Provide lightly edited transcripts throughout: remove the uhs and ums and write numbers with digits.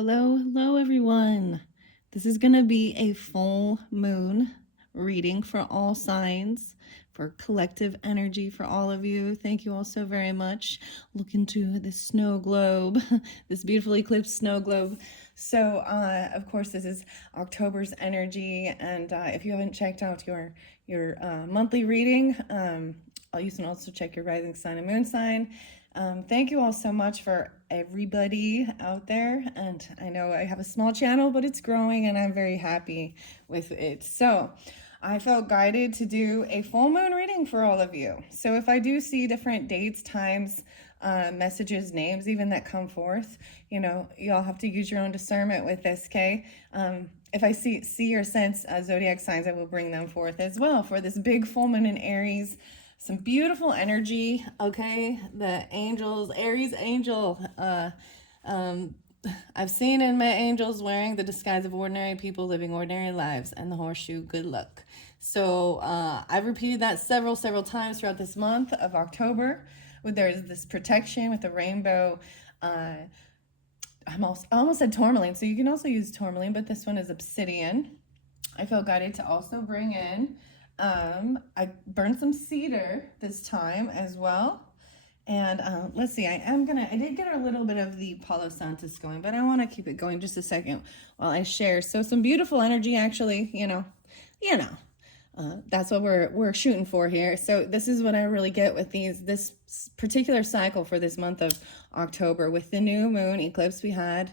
Hello, everyone. This is going to be a full moon reading for all signs, for collective energy for all of you. Thank you all so very much. Look into this snow globe, this beautiful eclipse snow globe. So, of course, this is October's energy, and if you haven't checked out your monthly reading, you can also check your rising sign and moon sign. Thank you all so much for everybody out there. And I know I have a small channel, but it's growing and I'm very happy with it. So I felt guided to do a full moon reading for all of you. So if I do see different dates, times, messages, names even that come forth, y'all have to use your own discernment with this, okay? If I see or sense zodiac signs, I will bring them forth as well for this big full moon in Aries. Some beautiful energy, okay? The angels, Aries angel. I've seen and met angels wearing the disguise of ordinary people living ordinary lives and the horseshoe, good luck. So I've repeated that several times throughout this month of October. There's this protection with the rainbow. I almost said tourmaline, so you can also use tourmaline, but this one is obsidian. I feel guided to also bring in I burned some cedar this time as well. And let's see, I did get a little bit of the Palo Santos going, but I want to keep it going just a second while I share. So some beautiful energy, actually, that's what we're shooting for here. So this is what I really get with this particular cycle for this month of October with the new moon eclipse we had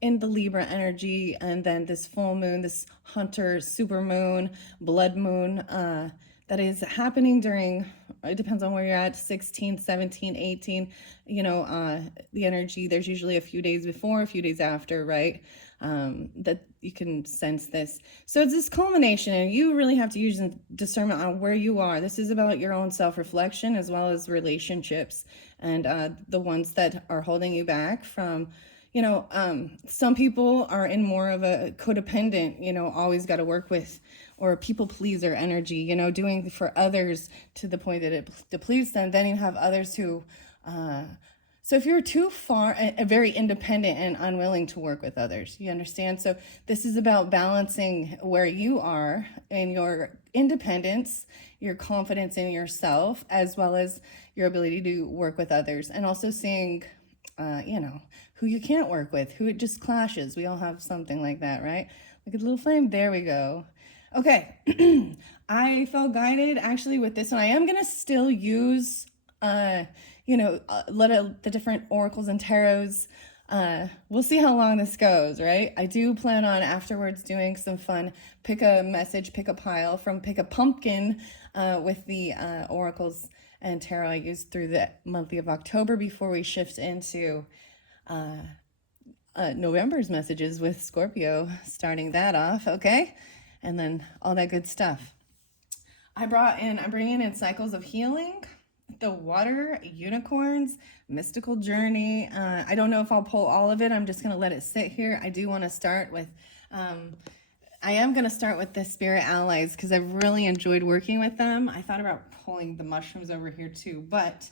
in the Libra energy, and then this full moon, this hunter super moon, blood moon, that is happening during, it depends on where you're at, 16, 17, 18, the energy, there's usually a few days before, a few days after, right? That you can sense this. So it's this culmination, and you really have to use discernment on where you are. This is about your own self-reflection as well as relationships and the ones that are holding you back from, some people are in more of a codependent, always got to work with, or people pleaser energy, doing for others to the point that it depletes them. Then you have others who, so if you're too far, very independent and unwilling to work with others, you understand? So this is about balancing where you are in your independence, your confidence in yourself, as well as your ability to work with others, and also seeing, who you can't work with, who it just clashes. We all have something like that, right? Look at the little flame. There we go. Okay. I felt guided actually with this one. I am going to still use, the different oracles and tarots. We'll see how long this goes, right? I do plan on afterwards doing some fun, pick a message, pick a pile from Pick a Pumpkin with the oracles and tarot I used through the monthly of October before we shift into November's messages with Scorpio, starting that off, okay? And then all that good stuff. I'm bringing in cycles of healing, the water, unicorns, mystical journey. I don't know if I'll pull all of it. I'm just going to let it sit here. I do want to start with, I am going to start with the spirit allies because I've really enjoyed working with them. I thought about pulling the mushrooms over here too, but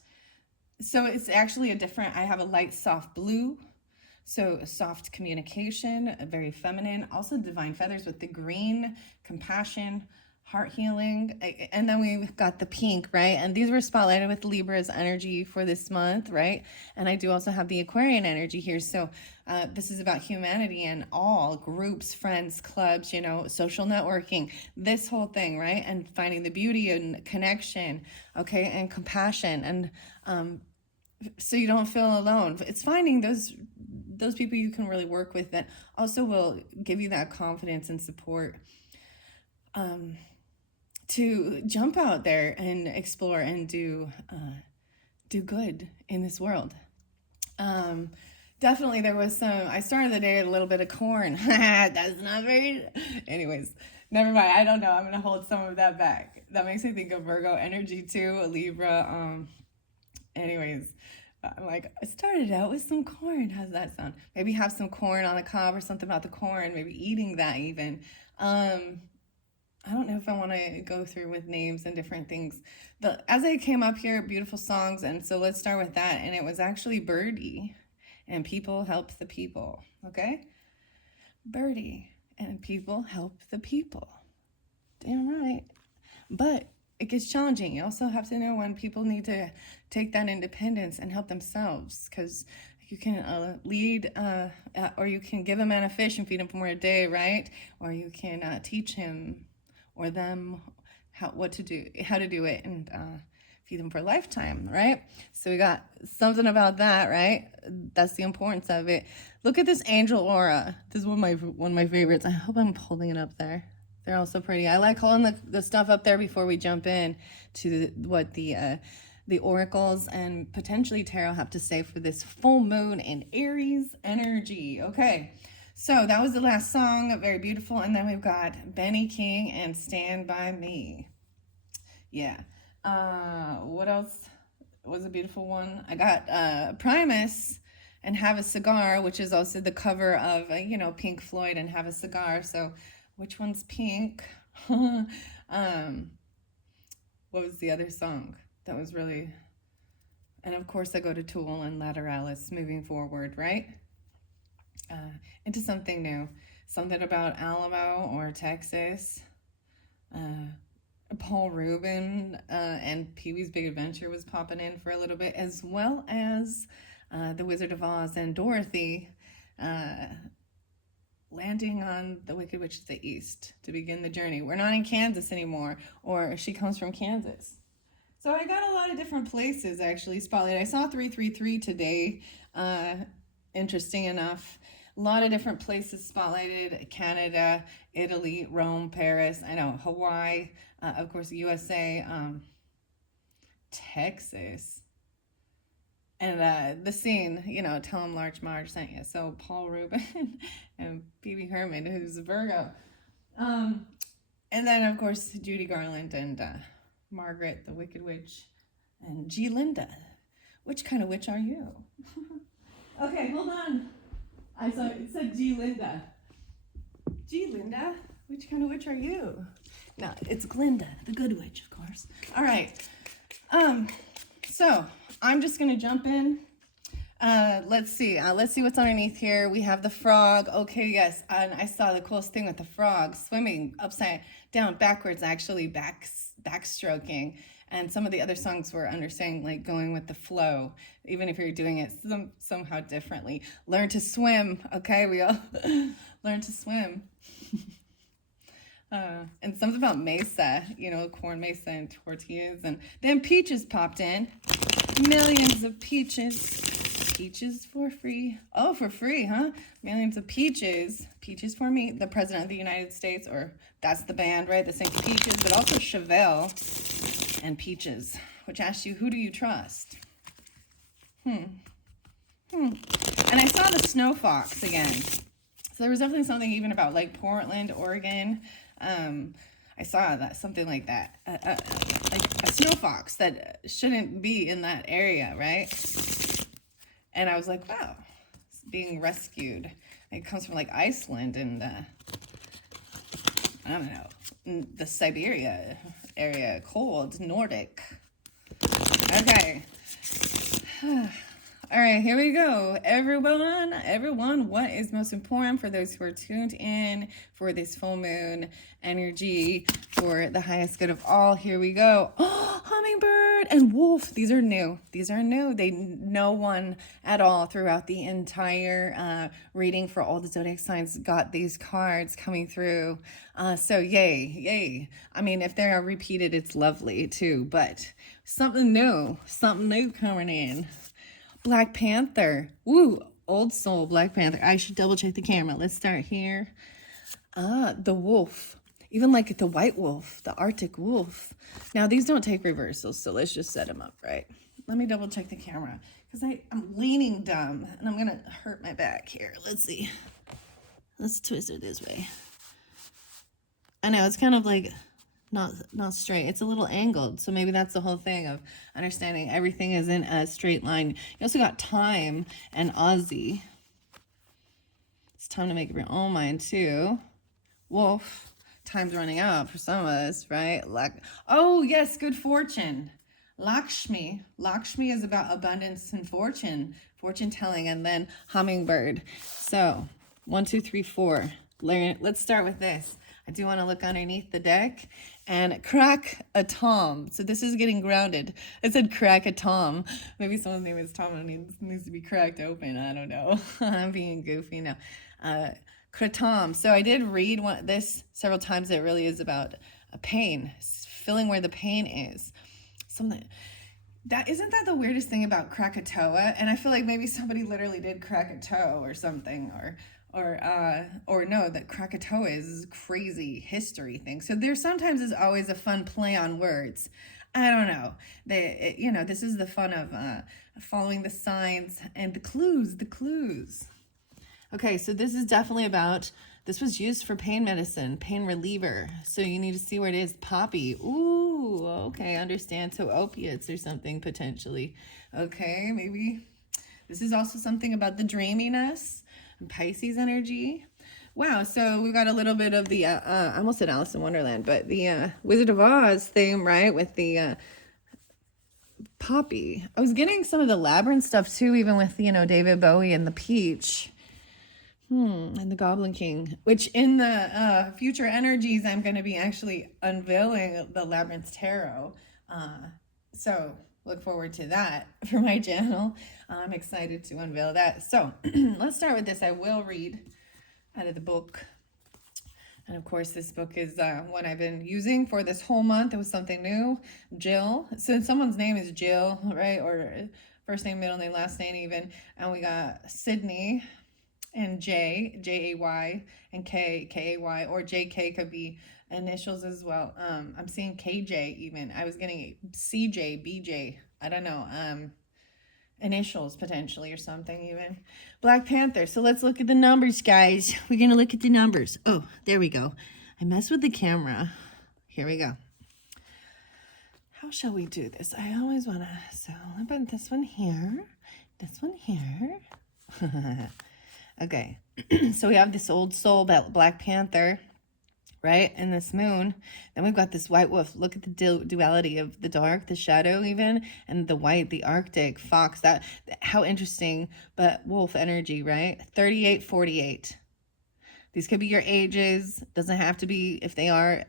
so it's actually I have a light soft blue. So soft communication, very feminine, also divine feathers with the green, compassion, heart healing. And then we've got the pink, right? And these were spotlighted with Libra's energy for this month, right? And I do also have the Aquarian energy here. So this is about humanity and all groups, friends, clubs, social networking, this whole thing, right? And finding the beauty and connection, okay? And compassion. And so you don't feel alone. It's finding those people you can really work with that also will give you that confidence and support to jump out there and explore and do good in this world. Definitely there was I started the day with a little bit of corn. That's not very, anyways, never mind. I don't know. I'm going to hold some of that back. That makes me think of Virgo energy too, Libra. Anyways, I'm like, I started out with some corn. How's that sound? Maybe have some corn on the cob or something about the corn, maybe eating that even. I don't know if I want to go through with names and different things. As I came up here, beautiful songs, and so let's start with that. And it was actually Birdie. and people help the people, okay? Birdie, and people help the people. Damn right. But it gets challenging. You also have to know when people need to take that independence and help themselves, because you can lead, or you can give a man a fish and feed him for more a day, right? Or you can teach him or them how to do it, and feed them for a lifetime, right? So we got something about that, right? That's the importance of it. Look at this angel aura. This is one of my favorites. I hope I'm holding it up there. They're all so pretty. I like holding the stuff up there before we jump in to what the oracles and potentially tarot have to say for this full moon in Aries energy. Okay, so that was the last song, very beautiful. And then we've got Benny King and Stand By Me. Yeah. What else was a beautiful one? I got Primus and Have a Cigar, which is also the cover of, Pink Floyd and Have a Cigar. So which one's pink? What was the other song that was really... And of course I go to Tool and Lateralis, Moving Forward, right? Into something new. Something about Alamo or Texas. Paul Rubin and Pee-wee's Big Adventure was popping in for a little bit, as well as The Wizard of Oz and Dorothy landing on the Wicked Witch of the East to begin the journey. We're not in Kansas anymore, or she comes from Kansas. So I got a lot of different places actually spotlighted. I saw 333 today, interesting enough. A lot of different places spotlighted: Canada, Italy, Rome, Paris, I know, Hawaii, of course, USA, Texas. And the scene, tell him Large Marge sent you. So Paul Rubin and Phoebe Herman, who's a Virgo. And then, of course, Judy Garland and Margaret, the Wicked Witch, and G. Linda. Which kind of witch are you? Okay, hold on. I saw it said G. Linda. G. Linda? Which kind of witch are you? No, it's Glinda, the good witch, of course. All right. So I'm just gonna jump in. Let's see what's underneath here. We have the frog. Okay, yes, and I saw the coolest thing with the frog swimming upside down, backwards, actually backstroking. And some of the other songs were understanding, like going with the flow, even if you're doing it somehow differently. Learn to swim, okay? We all learn to swim. And something about mesa, corn mesa and tortillas. And then peaches popped in. Millions of peaches. Peaches for free. Oh, for free, huh? Millions of peaches. Peaches for me. The President of the United States, or that's the band, right? That sings Peaches, but also Chevelle and Peaches, which asks you, who do you trust? And I saw the snow fox again. So there was definitely something even about like Portland, Oregon. I saw that, something like that, like a snow fox that shouldn't be in that area, right? And I was like, wow, it's being rescued. It comes from like Iceland and I don't know, the Siberia area, cold, Nordic. Okay. All right, here we go. Everyone, what is most important for those who are tuned in for this full moon energy for the highest good of all? Here we go. Oh, hummingbird and wolf. These are new. No one at all throughout the entire reading for all the zodiac signs got these cards coming through. So yay. I mean, if they are repeated, it's lovely too, but something new coming in. Black Panther. Woo, old soul Black Panther. I should double check the camera. Let's start here. The wolf. Even like the white wolf, the Arctic wolf. Now, these don't take reversals, so let's just set them up, right? Let me double check the camera, because I'm leaning dumb, and I'm going to hurt my back here. Let's see. Let's twist it this way. I know, it's kind of like... Not straight. It's a little angled. So maybe that's the whole thing of understanding everything is in a straight line. You also got time and Aussie. It's time to make up your own mind too. Wolf. Time's running out for some of us, right? Like, oh yes, good fortune. Lakshmi is about abundance and fortune telling, and then hummingbird. So 1, 2, 3, 4. Let's start with this. I do want to look underneath the deck and crack a Tom. So this is getting grounded. It said crack a Tom. Maybe someone's name is Tom and it needs to be cracked open. I don't know. I'm being goofy now. Kratom. So I did read this several times. It really is about a pain, feeling where the pain is. Something that isn't that the weirdest thing about Krakatoa? And I feel like maybe somebody literally did crack a toe or something, or no, that Krakatoa is crazy history thing. So there sometimes is always a fun play on words. I don't know. This is the fun of following the signs and the clues. Okay, so this is definitely about, this was used for pain medicine, pain reliever. So you need to see where it is. Poppy. Ooh, okay, understand. So opiates or something potentially. Okay, maybe. This is also something about the dreaminess and Pisces energy. Wow, so we got a little bit of the, I almost said Alice in Wonderland, but the Wizard of Oz theme, right? With the poppy. I was getting some of the labyrinth stuff too, even with, David Bowie and the peach. And the Goblin King, which in the future energies, I'm going to be actually unveiling the Labyrinth Tarot. So look forward to that for my channel. I'm excited to unveil that. So let's start with this. I will read out of the book. And of course, this book is one I've been using for this whole month. It was something new. Jill. So someone's name is Jill, right? Or first name, middle name, last name even. And we got Sydney. And J-A-Y, and K-A-Y, or J-K could be initials as well. I'm seeing K-J even. I was getting C-J, B-J, I don't know, initials potentially or something even. Black Panther. So let's look at the numbers, guys. We're going to look at the numbers. Oh, there we go. I messed with the camera. Here we go. How shall we do this? I always want to, so I'll put this one here, this one here. Okay, so we have this old soul, Black Panther, right? And this moon. Then we've got this white wolf. Look at the duality of the dark, the shadow even, and the white, the Arctic, fox. How interesting, but wolf energy, right? 38, 48. These could be your ages. Doesn't have to be if they are.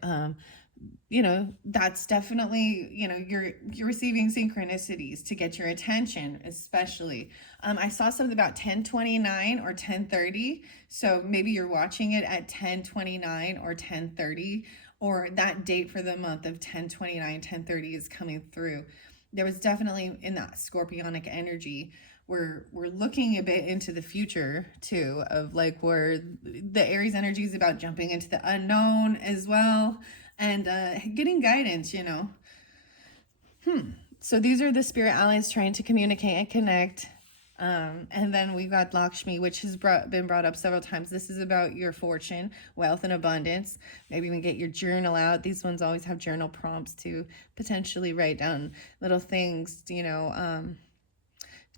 That's definitely, you're receiving synchronicities to get your attention, especially. I saw something about 10:29 or 10:30. So maybe you're watching it at 10:29 or 10:30, or that date for the month of 10:29, 10:30 is coming through. There was definitely in that scorpionic energy. We're looking a bit into the future too, of like where the Aries energy is about jumping into the unknown as well. And getting guidance, So these are the spirit allies trying to communicate and connect. And then we got Lakshmi, which has been brought up several times. This is about your fortune, wealth, and abundance. Maybe even get your journal out. These ones always have journal prompts to potentially write down little things, to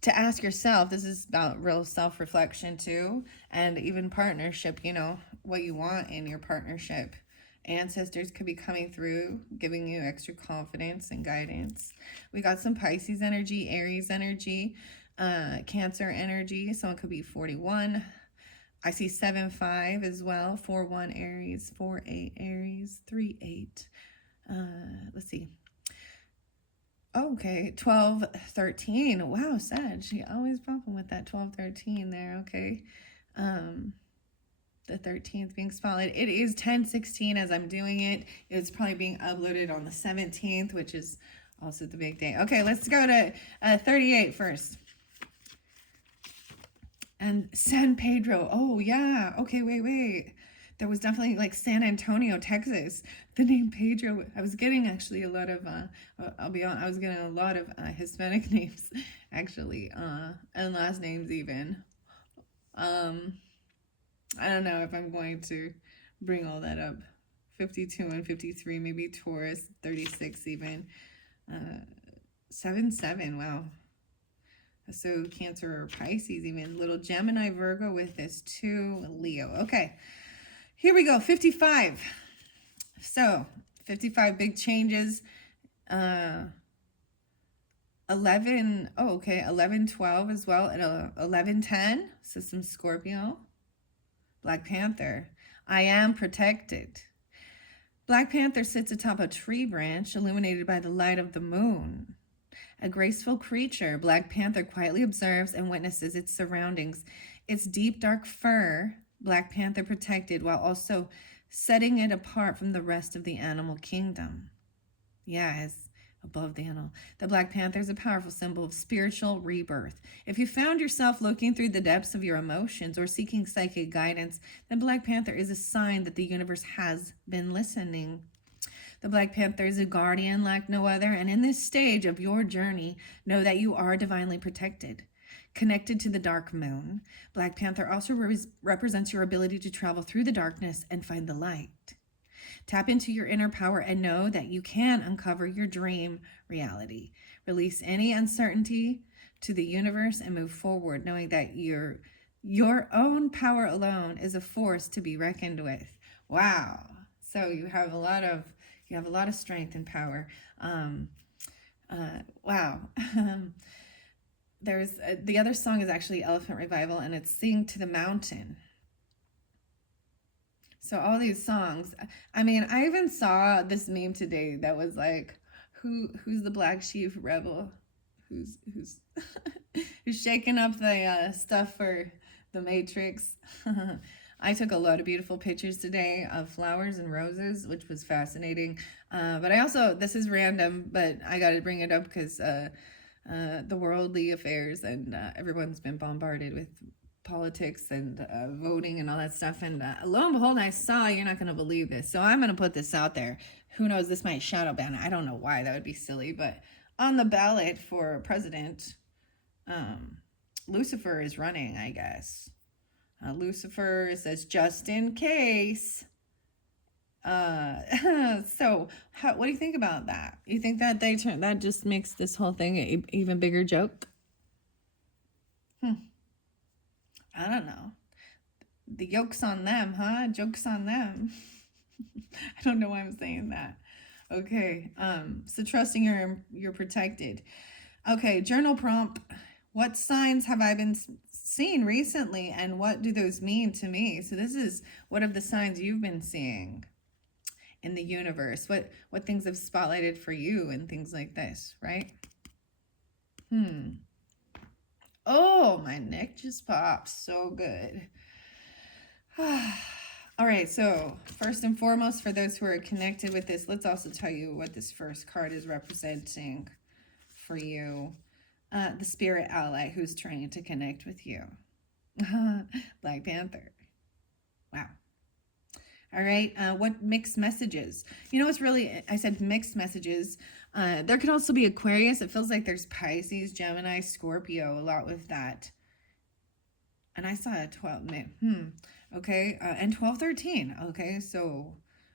ask yourself. This is about real self-reflection too, and even partnership, what you want in your partnership. Ancestors could be coming through, giving you extra confidence and guidance. We got some Pisces energy, Aries energy, Cancer energy. Someone could be 41. I see 7-5 as well. 4-1 Aries, 4-8 Aries, 3-8. Let's see. Okay, 12-13. Wow, Sag. She always popping with that 12-13 there. Okay. The 13th being spotlighted. It is 10/16 as I'm doing it. It's probably being uploaded on the 17th, which is also the big day. Okay, let's go to 38 first. And San Pedro. Oh, yeah. Okay, wait. There was definitely like San Antonio, Texas. The name Pedro. I was getting actually a lot of, I'll be honest, I was getting a lot of Hispanic names, actually, and last names even. I don't know if I'm going to bring all that up. 52 and 53, maybe Taurus, 36 even. 7-7, wow. So Cancer or Pisces even. Little Gemini, Virgo with this too. Leo. Okay, here we go, 55. So 55 big changes. 11, oh, okay, 11:12 as well, and 11:10, so some Scorpio. Black Panther, I am protected. Black Panther sits atop a tree branch illuminated by the light of the moon. A graceful creature, Black Panther quietly observes and witnesses its surroundings. Its deep dark fur, Black Panther protected while also setting it apart from the rest of the animal kingdom. Yes, above the animal. The Black Panther is a powerful symbol of spiritual rebirth. If you found yourself looking through the depths of your emotions or seeking psychic guidance, then Black Panther is a sign that the universe has been listening. The Black Panther is a guardian like no other, and in this stage of your journey, know that you are divinely protected. Connected to the dark moon, Black Panther also represents your ability to travel through the darkness and find the light. Tap into your inner power and know that you can uncover your dream reality. Release any uncertainty to the universe and move forward, knowing that your own power alone is a force to be reckoned with. Wow. So you have a lot of strength and power. Wow. There's the other song is actually Elephant Revival, and it's Sing to the Mountain. So all these songs, I mean, I even saw this meme today that was like, who's the black sheep rebel? Who's who's shaking up the stuff for the Matrix? I took a lot of beautiful pictures today of flowers and roses, which was fascinating. But I also, this is random, but I got to bring it up because the worldly affairs, and everyone's been bombarded with politics and voting and all that stuff. And lo and behold, I saw, you're not going to believe this. So I'm going to put this out there. Who knows, this might shadow ban. I don't know why, that would be silly. But on the ballot for president, Lucifer is running, I guess. Lucifer says, just in case. So what do you think about that? You think that that just makes this whole thing an even bigger joke? I don't know. The yoke's on them, huh? Joke's on them. I don't know why I'm saying that. Okay. So trusting you're protected. Okay, journal prompt. What signs have I been seeing recently, and what do those mean to me? So this is what of the signs you've been seeing in the universe. What things have spotlighted for you and things like this, right? Oh, my neck just popped. So good. All right, so first and foremost, for those who are connected with this, let's also tell you what this first card is representing for you. The spirit ally who's trying to connect with you. Black Panther. Wow. All right, what mixed messages? You know what's really, I said mixed messages. There could also be Aquarius. It feels like there's Pisces, Gemini, Scorpio, a lot with that. And I saw a 12, okay, and 12, 13. Okay, so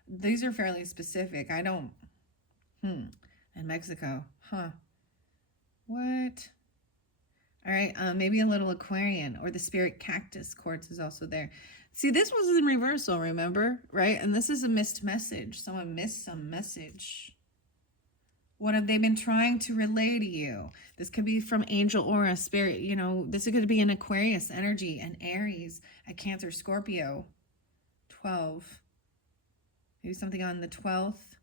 these are fairly specific. I don't, and Mexico, huh? What? All right, maybe a little Aquarian, or the spirit cactus quartz is also there. See, this was in reversal, remember? Right? And this is a missed message. Someone missed some message. What have they been trying to relay to you? This could be from angel aura, spirit, you know, this could be an Aquarius energy, an Aries, a Cancer, Scorpio. 12. Maybe something on the 12th.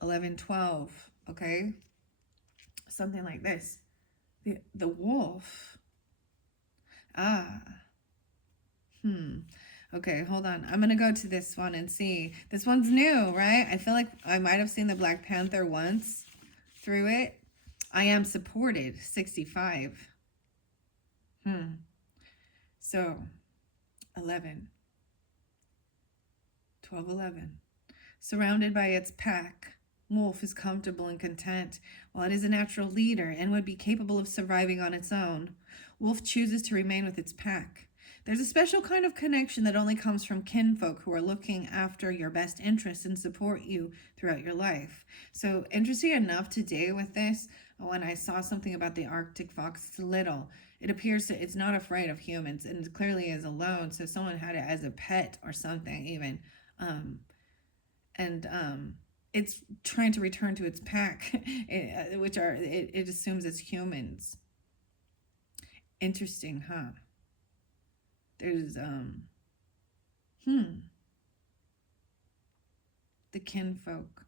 11, 12. Okay? Something like this. The wolf. Okay, hold on. I'm going to go to this one and see. This one's new, right? I feel like I might have seen the Black Panther once through it. I am supported, 65. So, 11. 12, 11. Surrounded by its pack, wolf is comfortable and content. While it is a natural leader and would be capable of surviving on its own, wolf chooses to remain with its pack. There's a special kind of connection that only comes from kinfolk who are looking after your best interests and support you throughout your life. So interesting enough today with this, when I saw something about the Arctic fox, it's little. It appears that it's not afraid of humans and it clearly is alone. So someone had it as a pet or something even. it's trying to return to its pack, which are, it assumes it's humans. Interesting, huh? There's the kinfolk.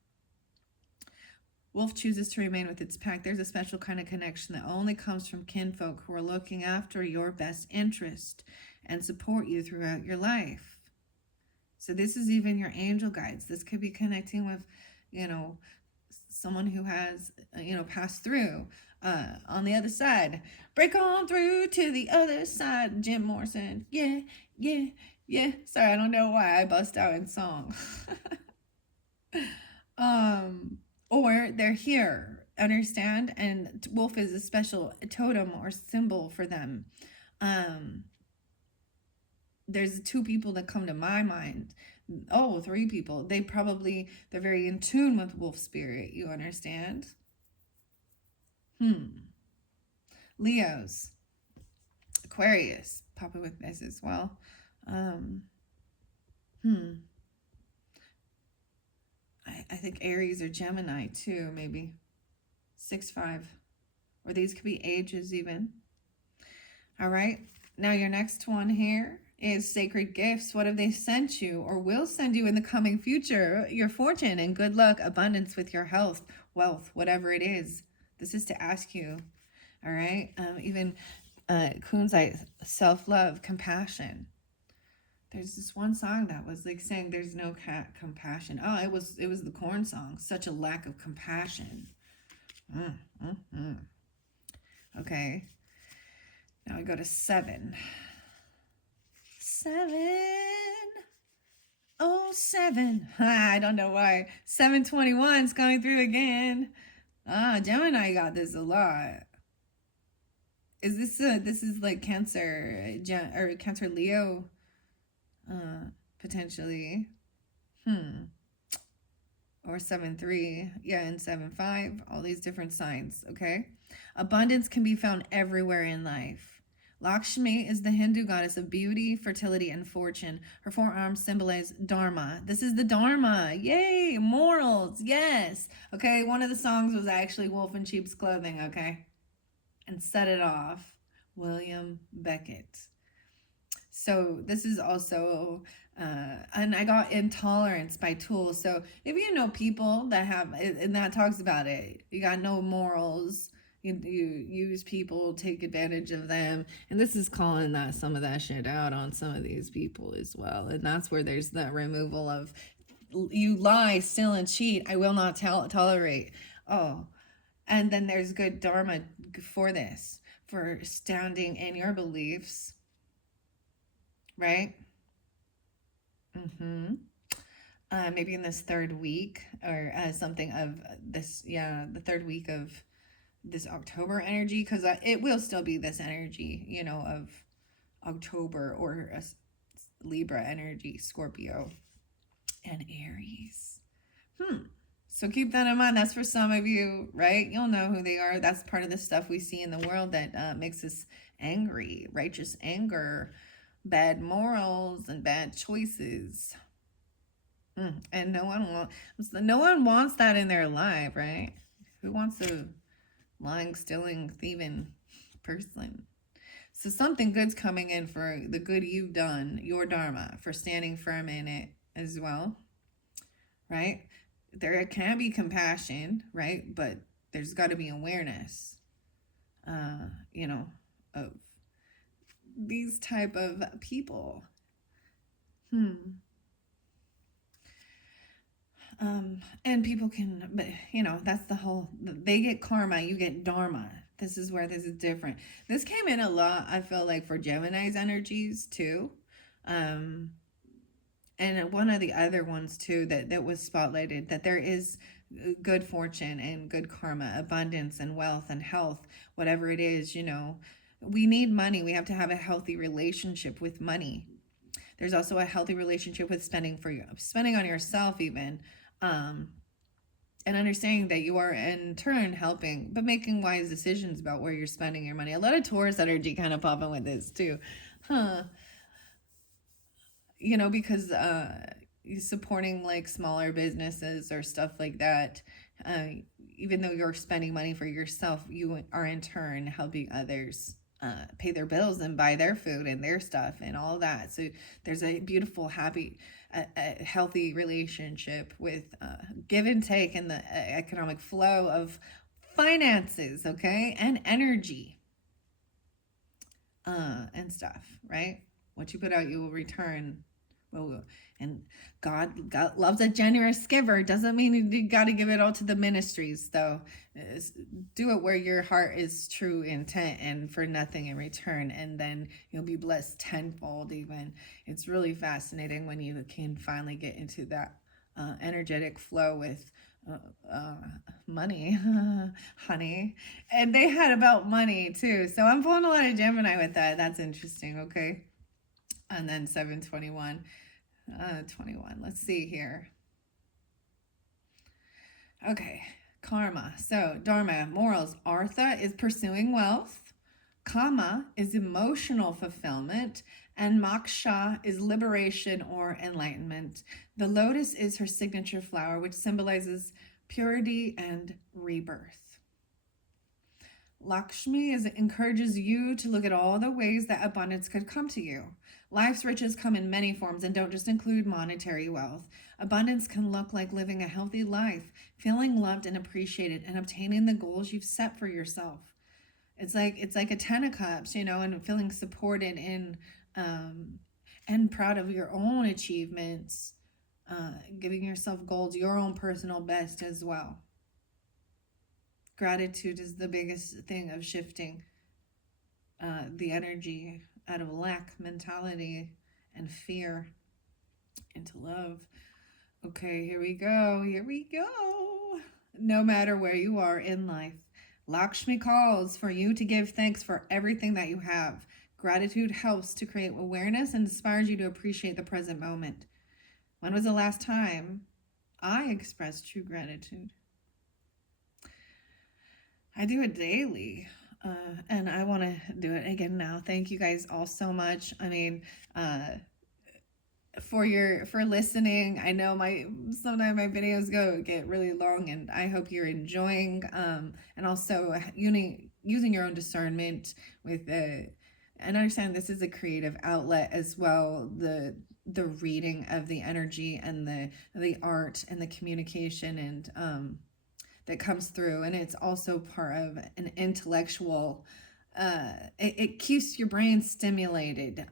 Wolf chooses to remain with its pack. There's a special kind of connection that only comes from kinfolk who are looking after your best interest and support you throughout your life. So this is even your angel guides. This could be connecting with, you know, someone who has, passed through on the other side. Break on through to the other side, Jim Morrison. Yeah, yeah, yeah. Sorry, I don't know why I bust out in song. um, or they're here, understand? And wolf is a special totem or symbol for them. Um, there's two people that come to my mind. Oh, three people. They're very in tune with wolf spirit, you understand? Leos, Aquarius, pop it with this as well. Um, I think Aries or Gemini too, maybe 6-5, or these could be ages even. All right. Now your next one here is sacred gifts. What have they sent you or will send you in the coming future? Your fortune and good luck, abundance with your health, wealth, whatever it is. This is to ask you. All right. Even kunzite, self-love, compassion. There's this one song that was like saying there's no compassion. Oh, it was the Corn song. Such a lack of compassion. Okay. Now we go to 7. 7. Oh, 7. I don't know why. 721's going through again. Gemini got this a lot. Is this is like Cancer, or Cancer Leo, potentially. Or 7-3, yeah, and 7-5, all these different signs, okay? Abundance can be found everywhere in life. Lakshmi is the Hindu goddess of beauty, fertility, and fortune. Her forearms symbolize Dharma. This is the Dharma. Yay! Morals. Yes. Okay, one of the songs was actually Wolf in Sheep's Clothing, okay? And Set It Off, William Beckett. So this is also, and I got Intolerance by Tool. So if you know people that have, and that talks about it, you got no morals, you use people, take advantage of them, and this is calling that some of that shit out on some of these people as well. And that's where there's the removal of, you lie, steal, and cheat. I will not tolerate. Oh, and then there's good dharma for this, for standing in your beliefs, right? Maybe in this third week, or something of this, yeah, the third week of this October energy, because it will still be this energy, of October, or Libra energy, Scorpio, and Aries. So keep that in mind. That's for some of you, right? You'll know who they are. That's part of the stuff we see in the world that makes us angry, righteous anger, bad morals, and bad choices. And no one wants that in their life, right? Who wants a lying, stealing, thieving person? So something good's coming in for the good you've done, your dharma, for standing firm in it as well, right? There can be compassion, right? But there's got to be awareness, of these type of people. And people can, but that's the whole, they get karma, you get dharma. This is where this is different. This came in a lot, I feel like, for Gemini's energies too. And one of the other ones too that was spotlighted, that there is good fortune and good karma, abundance and wealth and health, whatever it is. We need money. We have to have a healthy relationship with money. There's also a healthy relationship with spending on yourself even, and understanding that you are in turn helping, but making wise decisions about where you're spending your money. A lot of Taurus energy kind of popping with this too, because supporting like smaller businesses or stuff like that. uh, Even though you're spending money for yourself, you are in turn helping others pay their bills and buy their food and their stuff and all that. So there's a beautiful, happy, healthy relationship with give and take and the economic flow of finances, okay, and energy and stuff, right? What you put out, you will return. Well, and God loves a generous giver. Doesn't mean you got to give it all to the ministries, though. Do it where your heart is true intent and for nothing in return, and then you'll be blessed tenfold. Even it's really fascinating when you can finally get into that energetic flow with uh, uh, money, honey. And they had about money too. So I'm pulling a lot of Gemini with that. That's interesting. Okay. And then 721. 21. Let's see here. Okay. Karma. So Dharma, morals. Artha is pursuing wealth. Kama is emotional fulfillment. And Moksha is liberation or enlightenment. The lotus is her signature flower, which symbolizes purity and rebirth. Lakshmi encourages you to look at all the ways that abundance could come to you. Life's riches come in many forms and don't just include monetary wealth. Abundance can look like living a healthy life, feeling loved and appreciated, and obtaining the goals you've set for yourself. It's like a 10 of cups, and feeling supported in and proud of your own achievements, giving yourself goals, your own personal best as well. Gratitude is the biggest thing of shifting the energy out of lack mentality and fear into love. Okay, here we go. Here we go. No matter where you are in life, Lakshmi calls for you to give thanks for everything that you have. Gratitude helps to create awareness and inspires you to appreciate the present moment. When was the last time I expressed true gratitude? I do it daily. And I want to do it again now. Thank you guys all so much. I mean, for listening. I know sometimes my videos get really long, and I hope you're enjoying. And also using your own discernment with and understand this is a creative outlet as well. The reading of the energy and the art and the communication and that comes through, and it's also part of an intellectual it keeps your brain stimulated,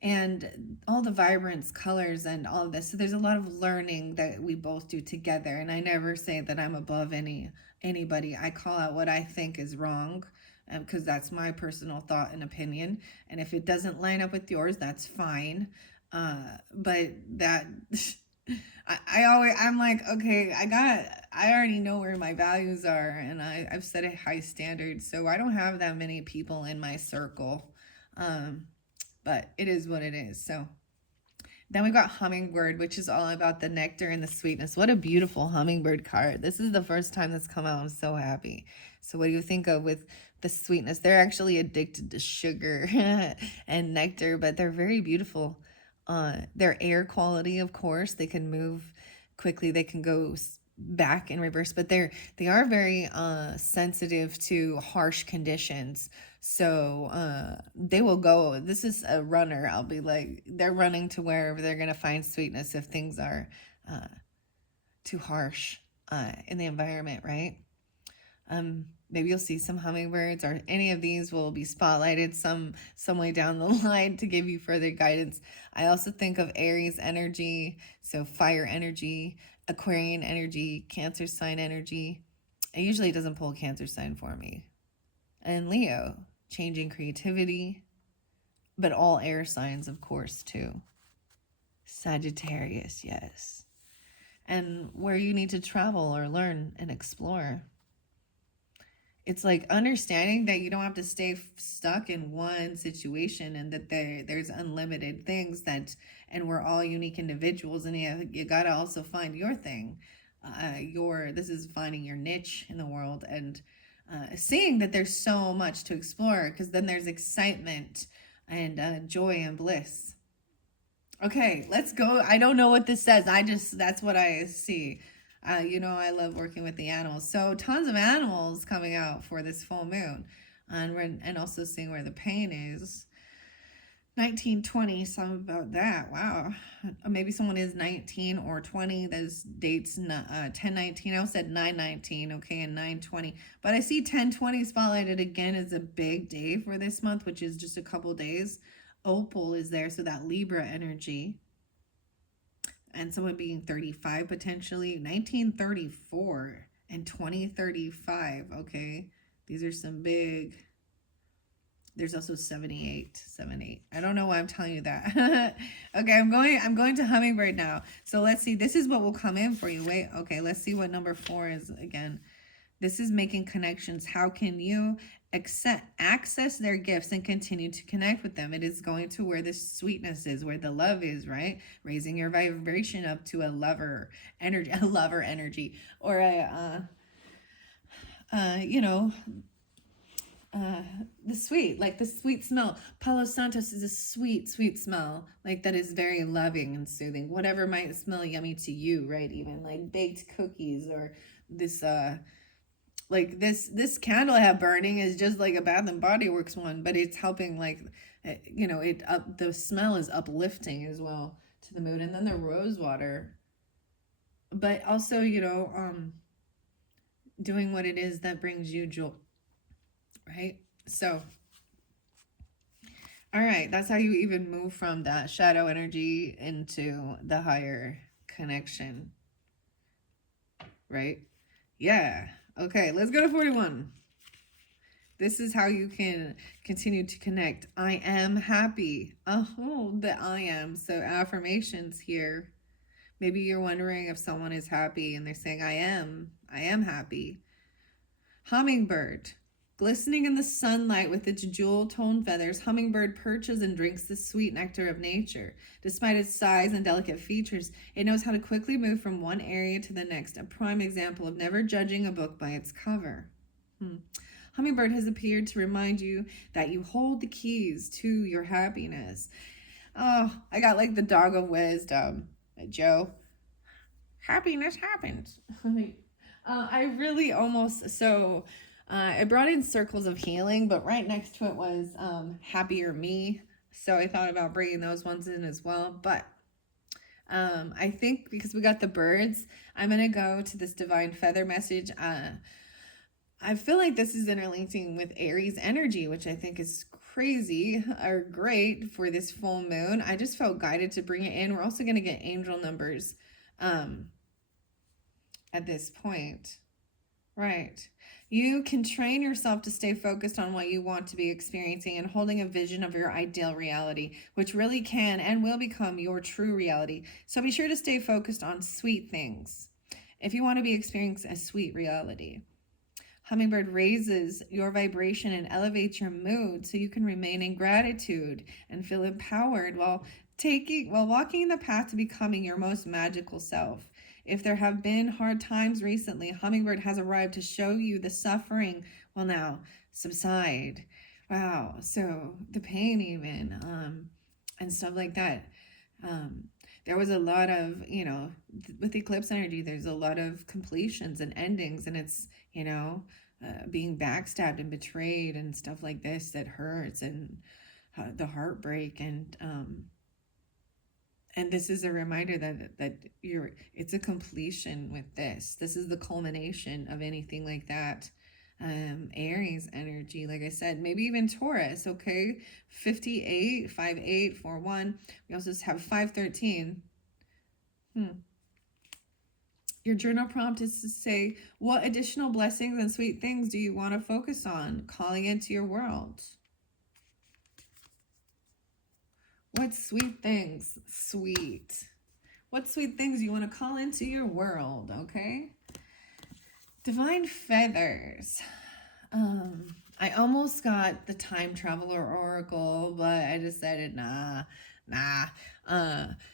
and all the vibrance, colors, and all of this. So there's a lot of learning that we both do together, and I never say that I'm above anybody. I call out what I think is wrong, because that's my personal thought and opinion, and if it doesn't line up with yours, that's fine. But that I'm like, okay, I already know where my values are, and I've set a high standard, so I don't have that many people in my circle, but it is what it is. So then we got hummingbird, which is all about the nectar and the sweetness. What a beautiful hummingbird card. This is the first time that's come out. I'm so happy. So what do you think of with the sweetness? They're actually addicted to sugar and nectar, but they're very beautiful. Their air quality, of course, they can move quickly. They can go back in reverse, but they are very sensitive to harsh conditions. So they will go. This is a runner. I'll be like, they're running to wherever they're gonna find sweetness if things are too harsh in the environment, right? Maybe you'll see some hummingbirds, or any of these will be spotlighted some way down the line to give you further guidance. I also think of Aries energy, so fire energy, Aquarian energy, Cancer sign energy. It usually doesn't pull Cancer sign for me. And Leo, changing creativity, but all air signs, of course, too. Sagittarius, yes. And where you need to travel or learn and explore. It's like understanding that you don't have to stay stuck in one situation, and that there's unlimited things and we're all unique individuals, and you got to also find your thing. This is finding your niche in the world, and seeing that there's so much to explore, because then there's excitement and joy and bliss. Okay, let's go. I don't know what this says. That's what I see. I love working with the animals. So tons of animals coming out for this full moon, and also seeing where the pain is. 1920, something about that. Wow. Maybe someone is 19 or 20. Those dates, 1019. I said 919, okay, and 920. But I see 1020 spotlighted again as a big day for this month, which is just a couple days. Opal is there, so that Libra energy. And someone being 35 potentially. 1934 and 2035, okay. These are some big. There's also 78. I don't know why I'm telling you that. Okay, I'm going to Hummingbird now. So let's see. This is what will come in for you. Wait, okay, let's see what number 4 is again. This is making connections. How can you access their gifts and continue to connect with them? It is going to where the sweetness is, where the love is, right? Raising your vibration up to a lover energy, or you know, the sweet smell. Palo Santos is a sweet, sweet smell, like that is very loving and soothing. Whatever might smell yummy to you, right? Even like baked cookies, or this like this candle I have burning is just like a Bath and Body Works one, but it's helping like the smell is uplifting as well to the mood. And then the rose water, but also doing what it is that brings you joy, right? So all right, that's how you even move from that shadow energy into the higher connection, right? Yeah. Okay, let's go to 41. This is how you can continue to connect. I am happy. Oh, the I am. So affirmations here. Maybe you're wondering if someone is happy and they're saying, I am happy. Hummingbird. Glistening in the sunlight with its jewel-toned feathers, hummingbird perches and drinks the sweet nectar of nature. Despite its size and delicate features, it knows how to quickly move from one area to the next, a prime example of never judging a book by its cover. Hummingbird has appeared to remind you that you hold the keys to your happiness. Oh, I got like the dog of wisdom, Joe. Happiness happens. I really almost, so I brought in circles of healing, but right next to it was happier me. So I thought about bringing those ones in as well. But I think because we got the birds, I'm going to go to this divine feather message. I feel like this is interlinking with Aries energy, which I think is crazy or great for this full moon. I just felt guided to bring it in. We're also going to get angel numbers at this point. Right. You can train yourself to stay focused on what you want to be experiencing and holding a vision of your ideal reality, which really can and will become your true reality. So be sure to stay focused on sweet things if you want to be experiencing a sweet reality. Hummingbird raises your vibration and elevates your mood so you can remain in gratitude and feel empowered while walking the path to becoming your most magical self. If there have been hard times recently, Hummingbird has arrived to show you the suffering will now subside. Wow, so the pain even, and stuff like that. There was a lot of, with eclipse energy, there's a lot of completions and endings, and it's, being backstabbed and betrayed and stuff like this that hurts, and the heartbreak, and this is a reminder that it's a completion with this. This is the culmination of anything like that. Aries energy, like I said, maybe even Taurus, okay? 58, 58, 41. We also have 513. Your journal prompt is to say, what additional blessings and sweet things do you want to focus on, calling into your world? What sweet things? Sweet. What sweet things you want to call into your world, okay? Divine feathers. I almost got the time traveler oracle, but I decided nah.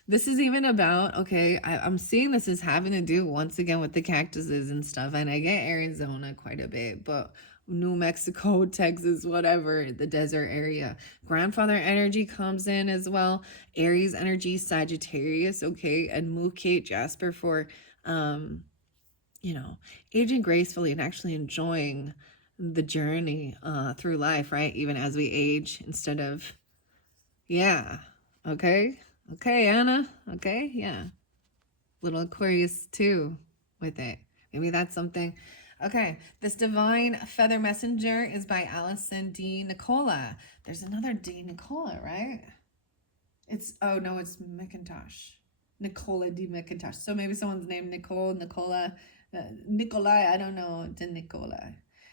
This is even about, okay, I'm seeing this is having to do once again with the cactuses and stuff, and I get Arizona quite a bit, but New Mexico, Texas, whatever, the desert area. Grandfather energy comes in as well. Aries energy, Sagittarius, okay, and Move Kate Jasper for, um, aging gracefully and actually enjoying the journey through life, right? Even as we age, instead of, yeah, okay, okay, Anna, okay, yeah, little Aquarius too with it. Maybe that's something. Okay, this Divine Feather Messenger is by Allison D. Nicola. There's another D. Nicola, right? Oh no, it's McIntosh. Nicola D. McIntosh. So maybe someone's named Nicole, Nicola, Nikolai, I don't know, De Nicola.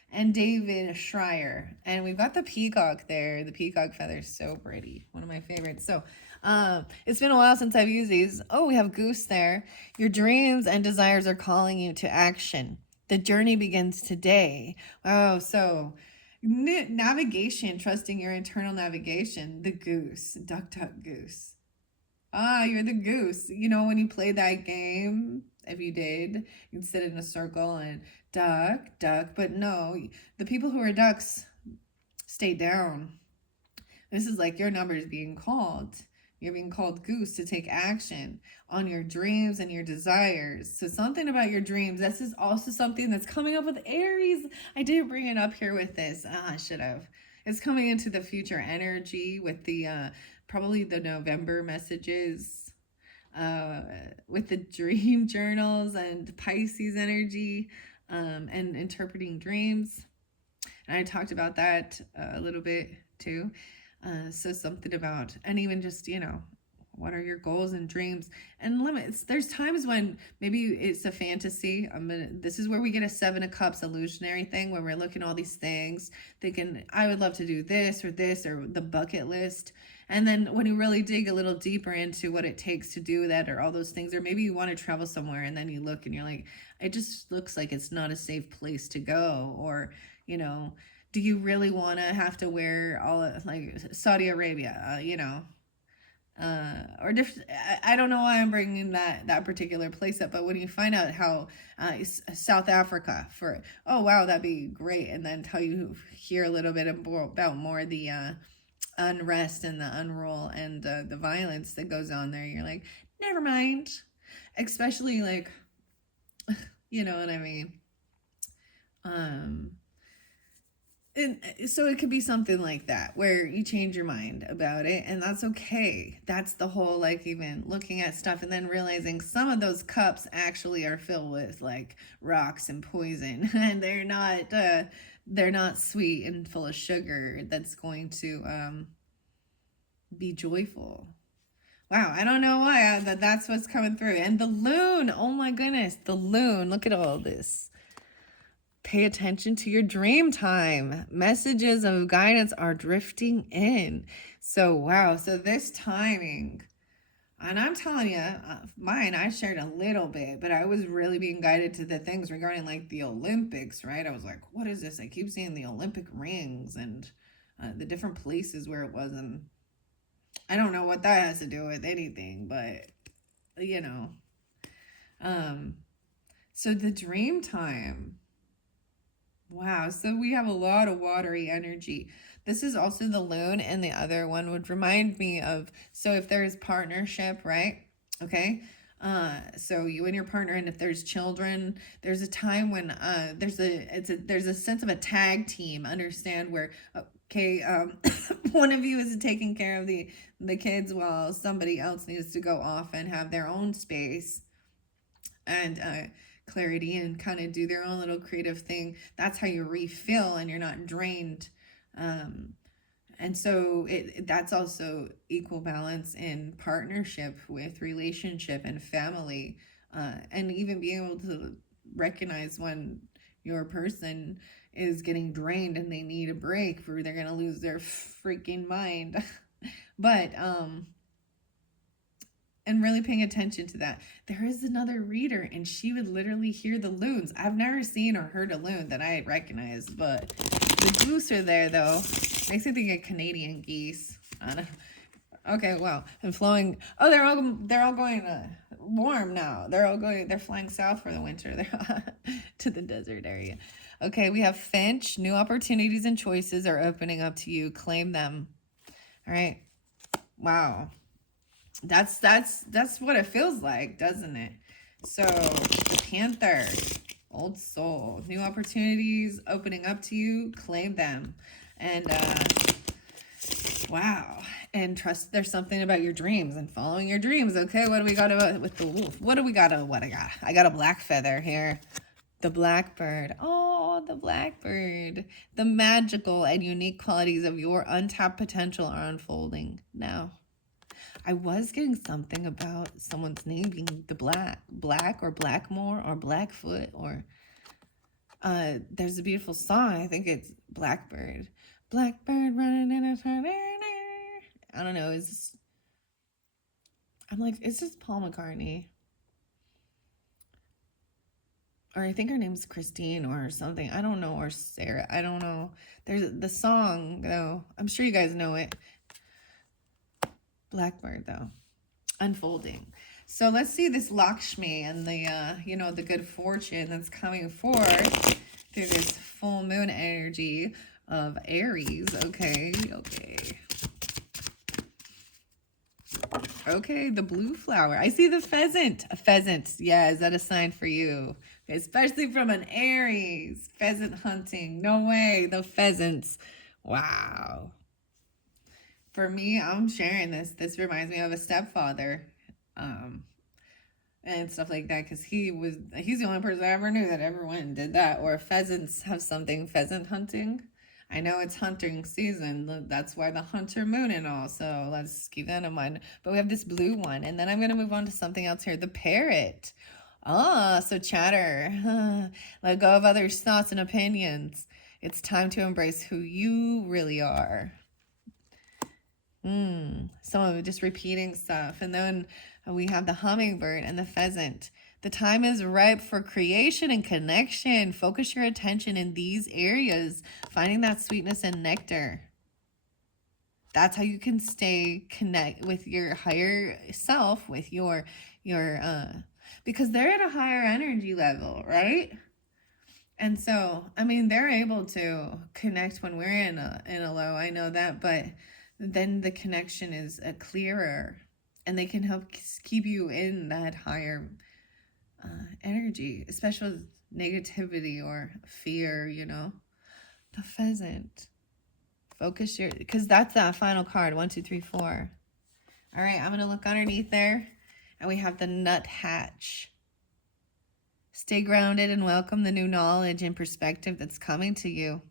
And David Schreier. And we've got the peacock there. The peacock feather is so pretty. One of my favorites. So it's been a while since I've used these. Oh, we have Goose there. Your dreams and desires are calling you to action. The journey begins today. Oh, so navigation, trusting your internal navigation. The goose, duck, duck, goose. Ah, you're the goose. You know, when you play that game, if you did, you'd sit in a circle and duck, duck. But no, the people who are ducks stay down. This is like your number is being called. You're being called goose to take action on your dreams and your desires. So something about your dreams. This is also something that's coming up with Aries. I didn't bring it up here with this. I should have. It's coming into the future energy with the probably the November messages with the dream journals and Pisces energy and interpreting dreams. And I talked about that a little bit too. So something about, and even just, what are your goals and dreams and limits? There's times when maybe it's a fantasy. This is where we get a 7 of Cups illusionary thing where we're looking at all these things, thinking, I would love to do this or the bucket list. And then when you really dig a little deeper into what it takes to do that or all those things, or maybe you want to travel somewhere and then you look and you're like, it just looks like it's not a safe place to go. Or, do you really want to have to wear all like Saudi Arabia, or different. I don't know why I'm bringing that particular place up, but when you find out how South Africa for, oh wow, that'd be great, and then tell you hear a little bit about more the unrest and the unroll and the violence that goes on there, you're like, never mind. Especially like, you know what I mean. So it could be something like that where you change your mind about it, and that's okay. That's the whole, like, even looking at stuff and then realizing some of those cups actually are filled with like rocks and poison and they're not sweet and full of sugar that's going to be joyful. Wow, I don't know why that's what's coming through. And the loon, oh my goodness, the loon, look at all this. Pay attention to your dream time. Messages of guidance are drifting in. So, wow. So this timing, and I'm telling you, mine, I shared a little bit, but I was really being guided to the things regarding like the Olympics, right? I was like, what is this? I keep seeing the Olympic rings and the different places where it was. And I don't know what that has to do with anything, but so the dream time. Wow, so we have a lot of watery energy. This is also the loon, and the other one would remind me of, so if there's partnership, right? Okay. So you and your partner, and if there's children, there's a time when there's a sense of a tag team. Understand where okay, one of you is taking care of the kids while somebody else needs to go off and have their own space and clarity and kind of do their own little creative thing. That's how you refill and you're not drained. And so that's also equal balance in partnership with relationship and family, and even being able to recognize when your person is getting drained and they need a break or they're going to lose their freaking mind. But and really paying attention to that. There is another reader and she would literally hear the loons. I've never seen or heard a loon that I recognize, but the goose are there though. Makes me think of Canadian geese. I don't know. Okay, well, and flowing. Oh, they're all going warm now. They're flying south for the winter. They're to the desert area. Okay, we have Finch. New opportunities and choices are opening up to you. Claim them. All right. Wow. That's what it feels like, doesn't it? So the Panther, old soul, new opportunities opening up to you, claim them. And wow. And trust there's something about your dreams and following your dreams. Okay, what do we got with the wolf? What do we got? What I got? I got a black feather here. The blackbird. Oh, the blackbird. The magical and unique qualities of your untapped potential are unfolding now. I was getting something about someone's name being the Black or Blackmore or Blackfoot or there's a beautiful song. I think it's Blackbird. Blackbird running in a tornado. I don't know. I'm like, is this Paul McCartney? Or I think her name's Christine or something. I don't know. Or Sarah. I don't know. There's the song though. I'm sure you guys know it. Blackbird though. Unfolding. So let's see this Lakshmi and the the good fortune that's coming forth through this full moon energy of Aries. Okay, the blue flower. I see the pheasant. A pheasant. Yeah, is that a sign for you? Especially from an Aries. Pheasant hunting. No way. The pheasants. Wow. For me, I'm sharing this. This reminds me of a stepfather. And stuff like that, because he's the only person I ever knew that ever went and did that. Or pheasants have something, pheasant hunting. I know it's hunting season. That's why the hunter moon and all. So let's keep that in mind. But we have this blue one. And then I'm going to move on to something else here. The parrot. Ah, so chatter. Let go of others' thoughts and opinions. It's time to embrace who you really are. So just repeating stuff. And then we have the hummingbird and the pheasant. The time is ripe for creation and connection. Focus your attention in these areas, finding that sweetness and nectar. That's how you can connect with your higher self, with your because they're at a higher energy level, right? And so, I mean, they're able to connect when we're in a low. I know that, but then the connection is clearer, and they can help keep you in that higher energy, especially with negativity or fear. The pheasant. Focus because that's that final card. 1, 2, 3, 4. All right, I'm gonna look underneath there, and we have the nuthatch. Stay grounded and welcome the new knowledge and perspective that's coming to you.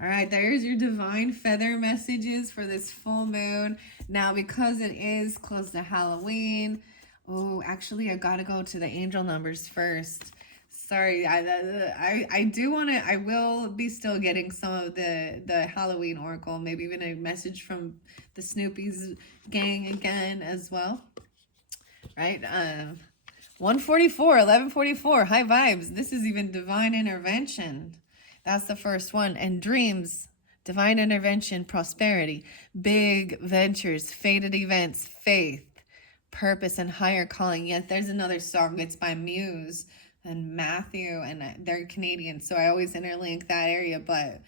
All right, there's your divine feather messages for this full moon. Now, because it is close to Halloween, actually, I gotta go to the angel numbers first. Sorry, I do want to. I will be still getting some of the Halloween oracle, maybe even a message from the Snoopy's gang again as well. Right? 144, 1144, high vibes. This is even divine intervention. That's the first one. And dreams, divine intervention, prosperity, big ventures, fated events, faith, purpose, and higher calling. Yet there's another song. It's by Muse and Matthew, and they're Canadian, so I always interlink that area, but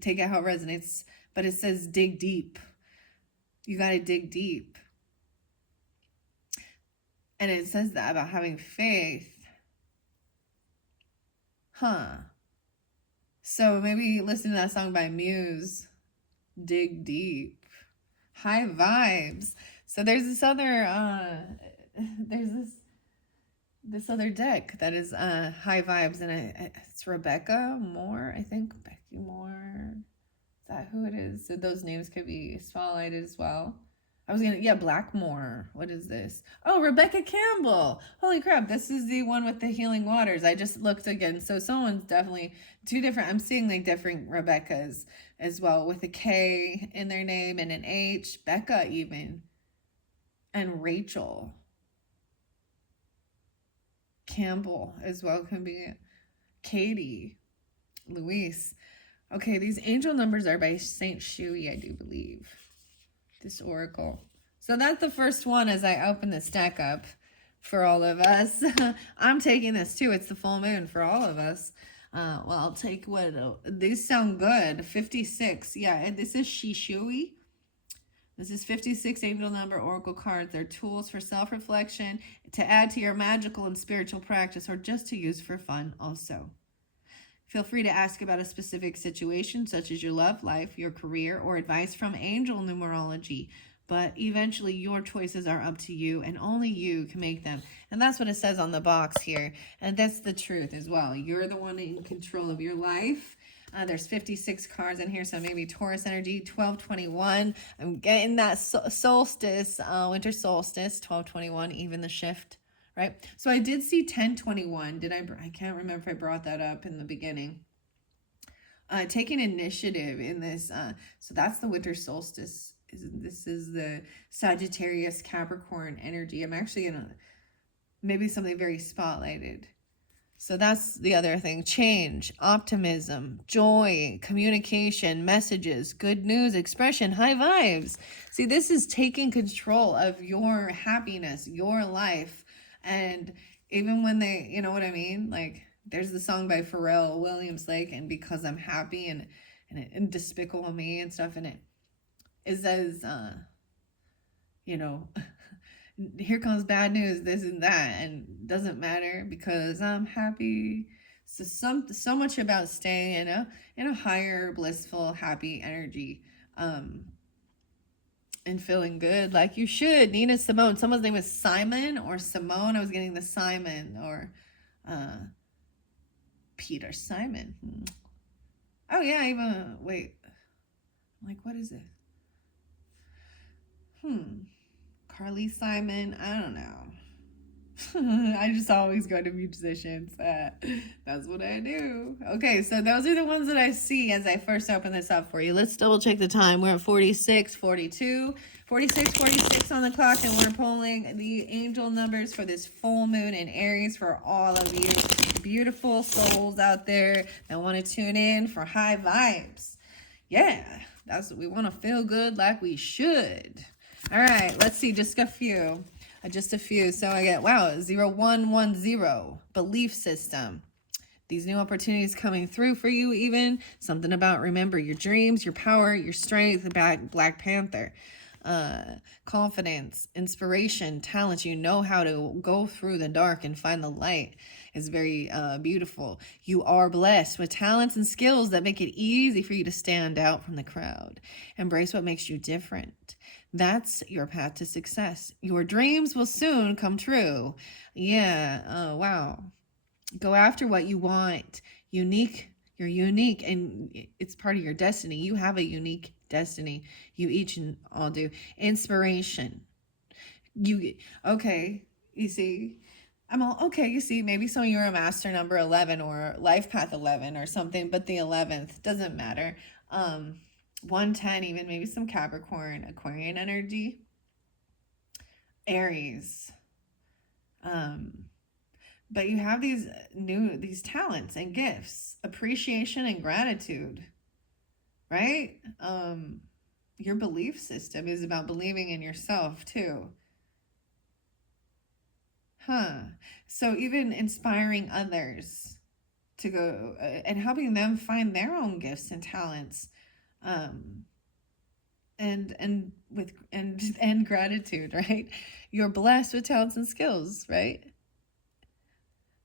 take it how it resonates. But it says dig deep. You got to dig deep. And it says that about having faith. So maybe listen to that song by Muse. Dig deep. High vibes. So there's this other this other deck that is high vibes, and it's Rebecca Moore, I think. Becky Moore. Is that who it is? So those names could be spotlighted as well. Blackmore. What is this? Oh, Rebecca Campbell. Holy crap, this is the one with the healing waters. I just looked again. So someone's definitely two different. I'm seeing like different Rebeccas as well, with a K in their name and an H. Becca even. And Rachel Campbell as well can be. Katie. Luis. Okay, these angel numbers are by Saint Shui, I do believe. This oracle. So that's the first one as I open this deck up for all of us. I'm taking this too. It's the full moon for all of us. Well, I'll take what these sound good. 56. Yeah, and this is Shishui. This is 56 angel number oracle cards. They're tools for self-reflection, to add to your magical and spiritual practice, or just to use for fun also. Feel free to ask about a specific situation, such as your love life, your career, or advice from angel numerology. But eventually, your choices are up to you, and only you can make them. And that's what it says on the box here. And that's the truth as well. You're the one in control of your life. There's 56 cards in here, so maybe Taurus energy, 1221. I'm getting that solstice, winter solstice, 1221, even the shift, right? So I did see 1021. I can't remember if I brought that up in the beginning. Taking initiative in this. So that's the winter solstice. This is the Sagittarius Capricorn energy. I'm actually in maybe something very spotlighted. So that's the other thing. Change, optimism, joy, communication, messages, good news, expression, high vibes. See, this is taking control of your happiness, your life. And even when they, you know what I mean? Like, there's the song by Pharrell Williams, like, and because I'm happy and Despicable Me and stuff, and it says, you know, here comes bad news, this and that, and doesn't matter because I'm happy. So so much about staying in a higher, blissful, happy energy, and feeling good like you should. Nina Simone. Someone's name was Simon or Simone. I was getting the Simon or Peter Simon. Oh yeah, even wait. Like, what is it? Carly Simon, I don't know. I just always go to musicians. That's what I do. Okay, so those are the ones that I see as I first open this up for you. Let's double check the time. We're at 46, 42, 46, 46 on the clock, and we're pulling the angel numbers for this full moon in Aries for all of you beautiful souls out there that want to tune in for high vibes. Yeah, that's what we want to feel good like we should. All right, let's see, just a few. So I get, wow, 0110, belief system. These new opportunities coming through for you even. Something about remember your dreams, your power, your strength, Black Panther. Confidence, inspiration, talent. You know how to go through the dark and find the light. Is very beautiful. You are blessed with talents and skills that make it easy for you to stand out from the crowd. Embrace what makes you different. That's your path to success. Your dreams will soon come true. Yeah. Oh, wow. Go after what you want. Unique. You're unique and it's part of your destiny. You have a unique destiny. You each and all do. Inspiration. Okay. You see, I'm all okay. You see, maybe some of you are a master number 11 or life path 11 or something, but the 11th doesn't matter. 110, even maybe some Capricorn, Aquarian energy, Aries. But you have these talents and gifts, appreciation and gratitude, right? Your belief system is about believing in yourself too. So even inspiring others to go and helping them find their own gifts and talents, and gratitude, right? You're blessed with talents and skills, right?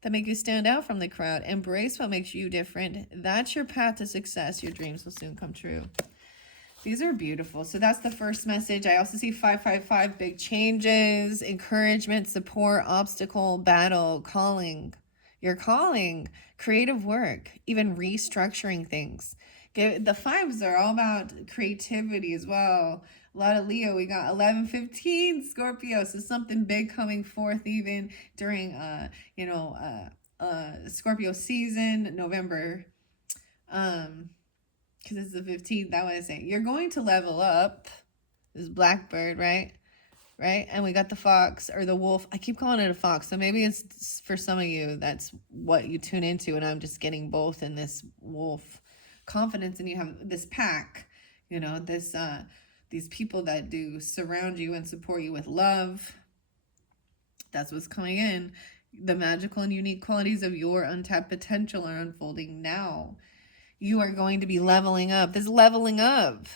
That make you stand out from the crowd. Embrace what makes you different. That's your path to success. Your dreams will soon come true. These are beautiful. So that's the first message. I also see 555, big changes, encouragement, support, obstacle, battle, calling. Your calling, creative work, even restructuring things. The fives are all about creativity as well. A lot of Leo. We got 11-15 Scorpio. So something big coming forth even during Scorpio season, November. Because it's the 15th, I want to say. You're going to level up. This blackbird, right? Right? And we got the fox or the wolf. I keep calling it a fox. So maybe it's for some of you, that's what you tune into. And I'm just getting both in this wolf confidence. And you have this pack, these people that do surround you and support you with love. That's what's coming in. The magical and unique qualities of your untapped potential are unfolding now. You are going to be leveling up. This leveling up.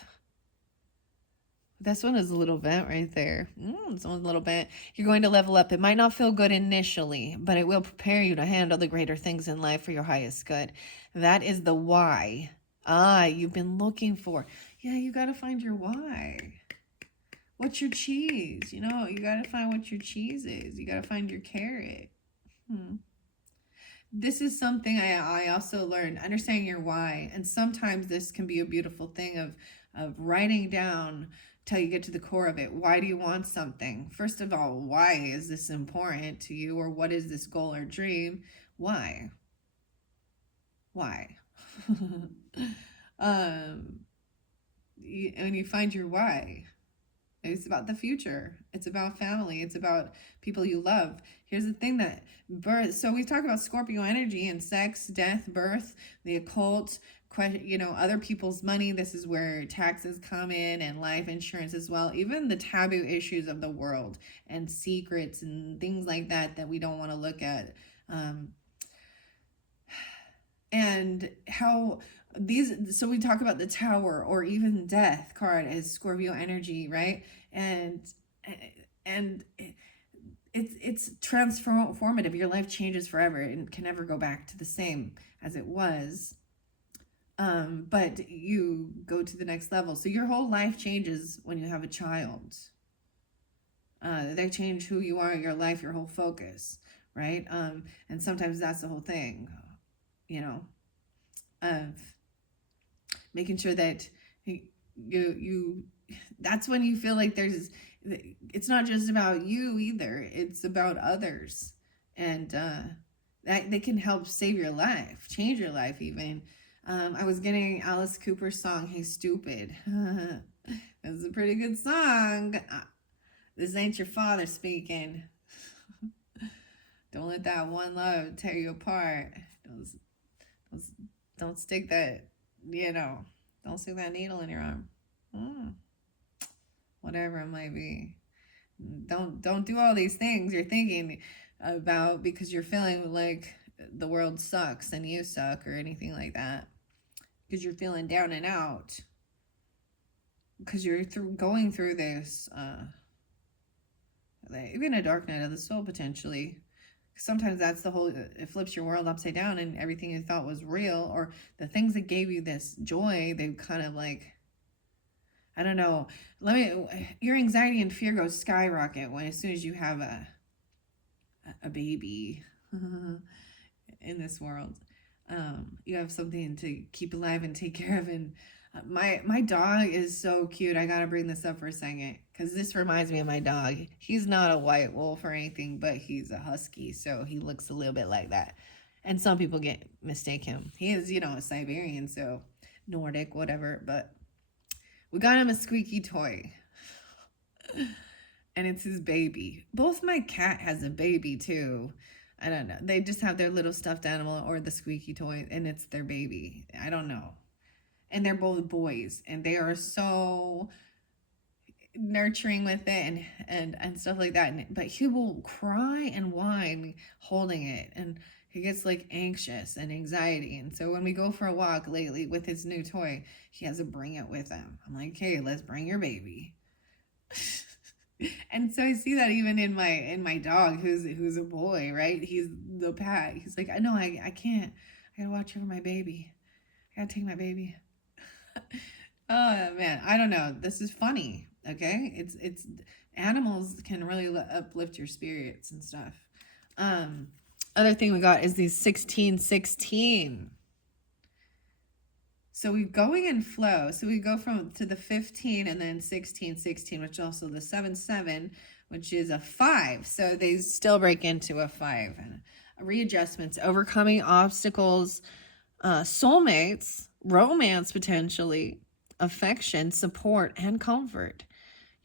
This one is a little bent right there. It's a little bent. You're going to level up. It might not feel good initially, but it will prepare you to handle the greater things in life for your highest good. That is the why. You've been looking for. Yeah, you got to find your why. What's your cheese? You got to find what your cheese is. You got to find your carrot. This is something I also learned, understanding your why. And sometimes this can be a beautiful thing of writing down till you get to the core of it. Why do you want something? First of all, why is this important to you? Or what is this goal or dream? Why? Why? When you find your why, it's about the future. It's about family. It's about people you love. Here's the thing that birth. So we talk about Scorpio energy and sex, death, birth, the occult, other people's money. This is where taxes come in, and life insurance as well. Even the taboo issues of the world and secrets and things like that we don't want to look at. And how so we talk about the Tower or even death card as Scorpio energy, right? And it's transformative. Your life changes forever and can never go back to the same as it was. But you go to the next level. So your whole life changes when you have a child. They change who you are, your life, your whole focus, right? And sometimes that's the whole thing, of making sure that you that's when you feel like it's not just about you either, it's about others, and that they can help save your life, change your life even. I was getting Alice Cooper's song Hey Stupid. It's a pretty good song. This ain't your father speaking. Don't let that one love tear you apart. Don't stick that, don't stick that needle in your arm. Whatever it might be. Don't do all these things you're thinking about because you're feeling like the world sucks and you suck or anything like that. Because you're feeling down and out. Because you're going through this, even a dark night of the soul potentially. Sometimes that's the whole, it flips your world upside down and everything you thought was real, or the things that gave you this joy, they kind of like, I don't know, your anxiety and fear goes skyrocket as soon as you have a baby in this world. You have something to keep alive and take care of. And my dog is so cute. I gotta bring this up for a second because this reminds me of my dog. He's not a white wolf or anything, but he's a husky, so he looks a little bit like that. And some people mistake him. He is, a Siberian, so Nordic, whatever. But we got him a squeaky toy. And it's his baby. Both my cat has a baby too. I don't know. They just have their little stuffed animal or the squeaky toy, and it's their baby. I don't know. And they're both boys, and they are so nurturing with it and stuff like that. But he will cry and whine holding it, and he gets like anxious and anxiety. And so when we go for a walk lately with his new toy, he has to bring it with him. I'm like, hey, let's bring your baby. And so I see that even in my dog, who's a boy, right? He's the Pat. He's like, I know, I can't. I gotta watch over my baby. I gotta take my baby. Oh man, I don't know. This is funny. Okay, it's animals can really uplift your spirits and stuff. Other thing we got is these 1616. So we going in flow. So we go to the 15 and then 1616, which also the 7-7, which is a 5. So they still break into a 5. And readjustments, overcoming obstacles, soulmates, romance potentially, affection, support, and comfort.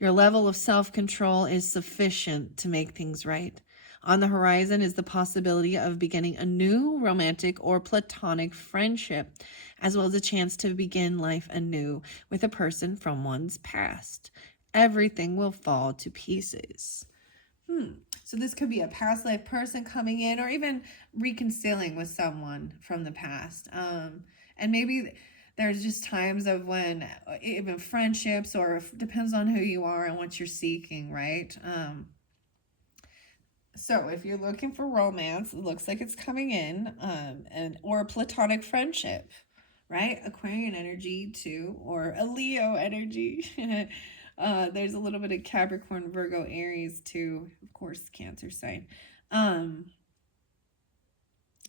Your level of self-control is sufficient to make things right. On the horizon is the possibility of beginning a new romantic or platonic friendship, as well as a chance to begin life anew with a person from one's past. Everything will fall to pieces. So this could be a past life person coming in, or even reconciling with someone from the past. And maybe there's just times of when even friendships, or depends on who you are and what you're seeking, right? So if you're looking for romance, it looks like it's coming in, and or a platonic friendship, right? Aquarian energy too, or a Leo energy. There's a little bit of Capricorn, Virgo, Aries too, of course, Cancer sign.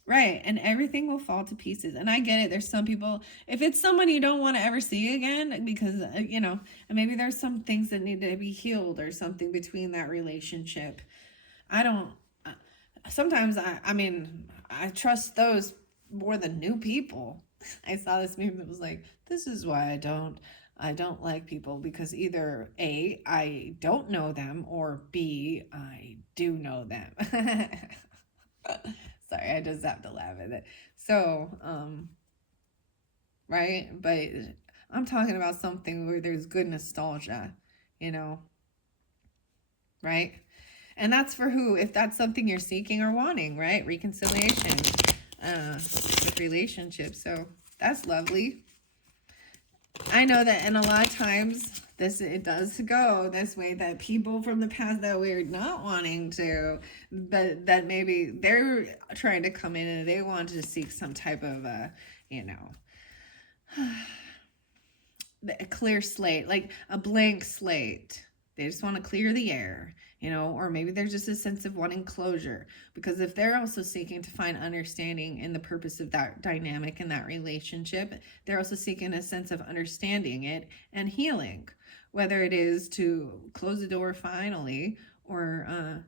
Right, and everything will fall to pieces. And I get it. There's some people, if it's someone you don't want to ever see again, because, and maybe there's some things that need to be healed or something between that relationship. I don't, sometimes I trust those more than new people. I saw this meme that was like, this is why I don't like people, because either A, I don't know them, or B, I do know them. Sorry, I just have to laugh at it. So, right? But I'm talking about something where there's good nostalgia, you know, right? And that's for who, if that's something you're seeking or wanting, right? Reconciliation with relationships. So that's lovely. I know that, and a lot of times it does go this way, that people from the past that we're not wanting to, but that maybe they're trying to come in and they want to seek some type of a clear slate, like a blank slate. They just want to clear the air, or maybe there's just a sense of wanting closure, because if they're also seeking to find understanding in the purpose of that dynamic in that relationship, they're also seeking a sense of understanding it and healing, whether it is to close the door finally, or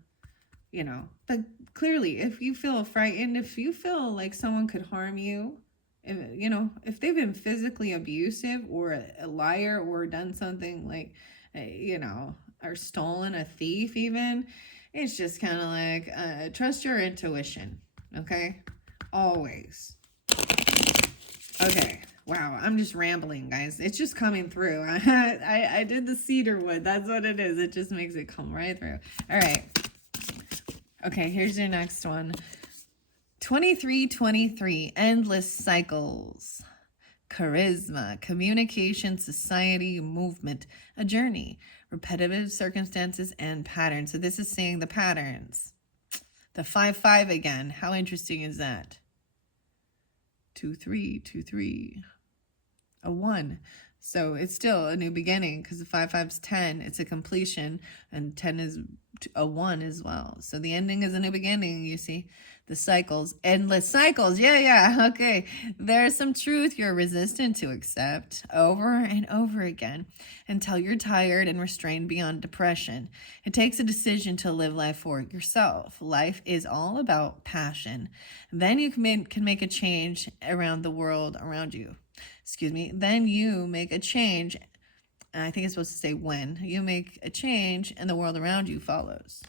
but clearly, if you feel frightened, if you feel like someone could harm you, if they've been physically abusive, or a liar, or done something like, or stolen, a thief even, it's just kind of like, trust your intuition, okay? Always. Okay. Wow, I'm just rambling, guys. It's just coming through. I did the cedar wood. That's what it is. It just makes it come right through. All right. Okay, here's your next one. 2323, endless cycles. Charisma, communication, society, movement, a journey, repetitive circumstances, and patterns. So this is saying the patterns. The 5-5 again. How interesting is that? 2-3, 2-3. A 1. So it's still a new beginning, because the 5-5 is 10. It's a completion, and 10 is a 1 as well. So the ending is a new beginning, you see. The cycles, endless cycles. Yeah. Okay. There's some truth you're resistant to accept over and over again until you're tired and restrained beyond depression. It takes a decision to live life for yourself. Life is all about passion. Then you can make a change around the world around you. Then you make a change. And I think it's supposed to say when. You make a change and the world around you follows.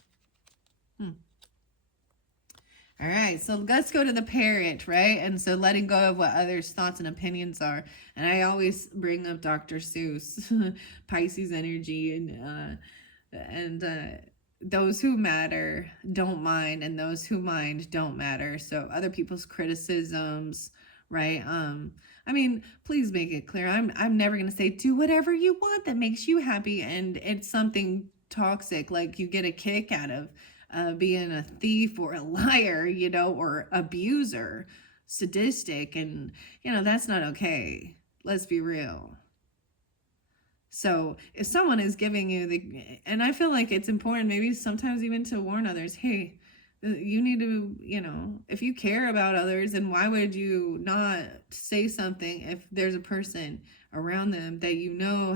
All right, so let's go to the parent, right? And so letting go of what others' thoughts and opinions are. And I always bring up Dr. Seuss, Pisces energy, and those who matter don't mind, and those who mind don't matter. So other people's criticisms, right? Please make it clear. I'm never gonna say do whatever you want that makes you happy, and it's something toxic, like you get a kick out of being a thief or a liar, or abuser, sadistic, and that's not okay. Let's be real. So if someone is giving you and I feel like it's important, maybe sometimes even to warn others, hey, you need to, if you care about others, then why would you not say something if there's a person around them that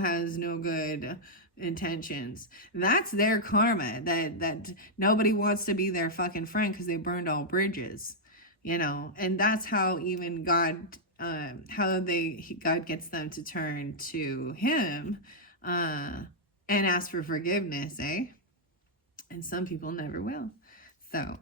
has no good intentions? That's their karma, that nobody wants to be their fucking friend because they burned all bridges, and that's how even God God gets them to turn to him and ask for forgiveness, and some people never will. So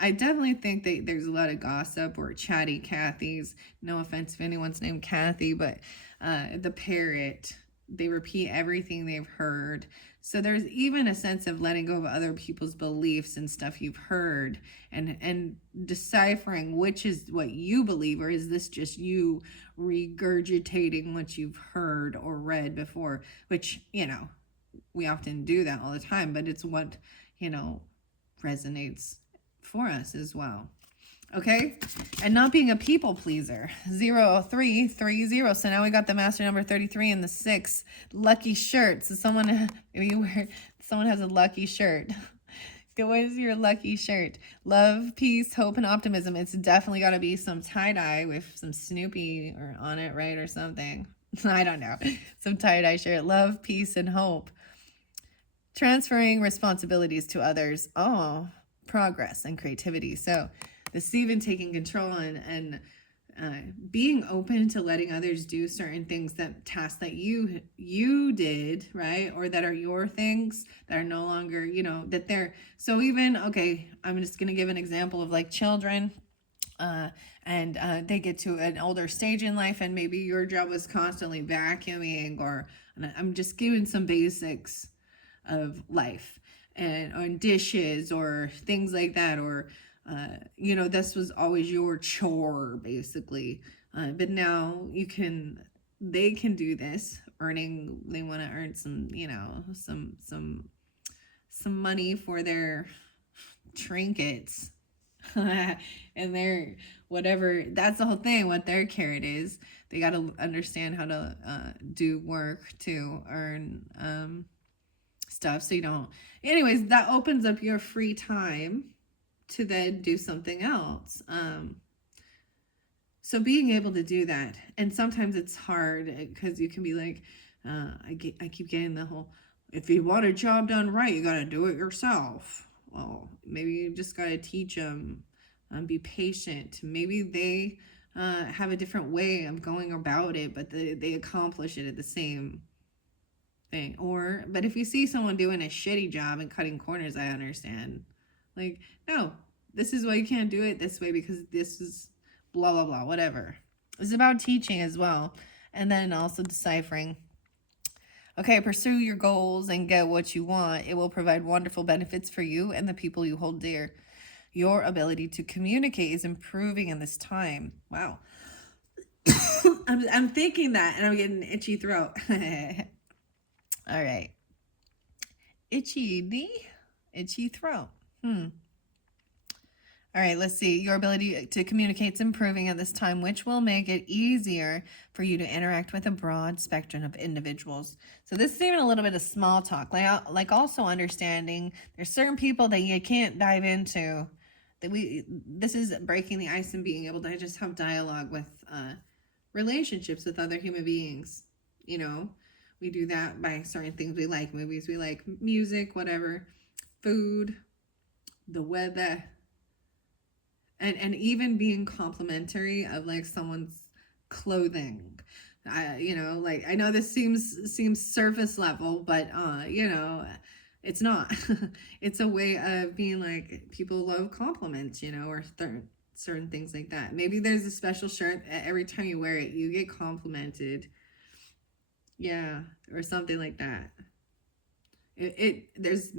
I definitely think that there's a lot of gossip or chatty Cathys. No offense if anyone's named Kathy, but the parrot, they repeat everything they've heard. So there's even a sense of letting go of other people's beliefs and stuff you've heard, and deciphering which is what you believe, or is this just you regurgitating what you've heard or read before, which, we often do that all the time, but it's what, resonates for us as well. Okay, and not being a people pleaser. 0330. So now we got the master number 33 and the 6 lucky shirt. So someone has a lucky shirt. What is your lucky shirt? Love, peace, hope, and optimism. It's definitely got to be some tie-dye with some Snoopy or on it, right, or something. I don't know. Some tie-dye shirt. Love, peace, and hope. Transferring responsibilities to others. Oh, progress and creativity. So this even taking control and being open to letting others do certain things, that tasks that you did, right, or that are your things that are no longer, that they're, so even, okay, I'm just gonna give an example of like children, and they get to an older stage in life, and maybe your job was constantly vacuuming, or I'm just giving some basics of life, and on dishes or things like that, or this was always your chore basically, but now they can do this, they want to earn some, some money for their trinkets, and their whatever, that's the whole thing, what their carrot is. They got to understand how to do work to earn stuff, so you don't, anyways, that opens up your free time to then do something else. So being able to do that, and sometimes it's hard because you can be like, I keep getting the whole, if you want a job done right, you got to do it yourself. Well, maybe you just got to teach them, be patient. Maybe they have a different way of going about it, but they accomplish it at the same thing. But if you see someone doing a shitty job and cutting corners, I understand. Like, no, this is why you can't do it this way, because this is blah, blah, blah, whatever. It's about teaching as well. And then also deciphering. Okay, pursue your goals and get what you want. It will provide wonderful benefits for you and the people you hold dear. Your ability to communicate is improving in this time. Wow. I'm thinking that, and I'm getting an itchy throat. All right. Itchy throat. All right, let's see. Your ability to communicate is improving at this time, which will make it easier for you to interact with a broad spectrum of individuals. So this is even a little bit of small talk, like also understanding there's certain people that you can't dive into. This is breaking the ice and being able to just have dialogue with relationships with other human beings. We do that by certain things we like, movies we like, music, whatever, food, the weather. And even being complimentary of like someone's clothing. I know this seems surface level, but it's not. It's a way of being like, people love compliments, or certain things like that. Maybe there's a special shirt, every time you wear it, you get complimented. Yeah, or something like that. There's,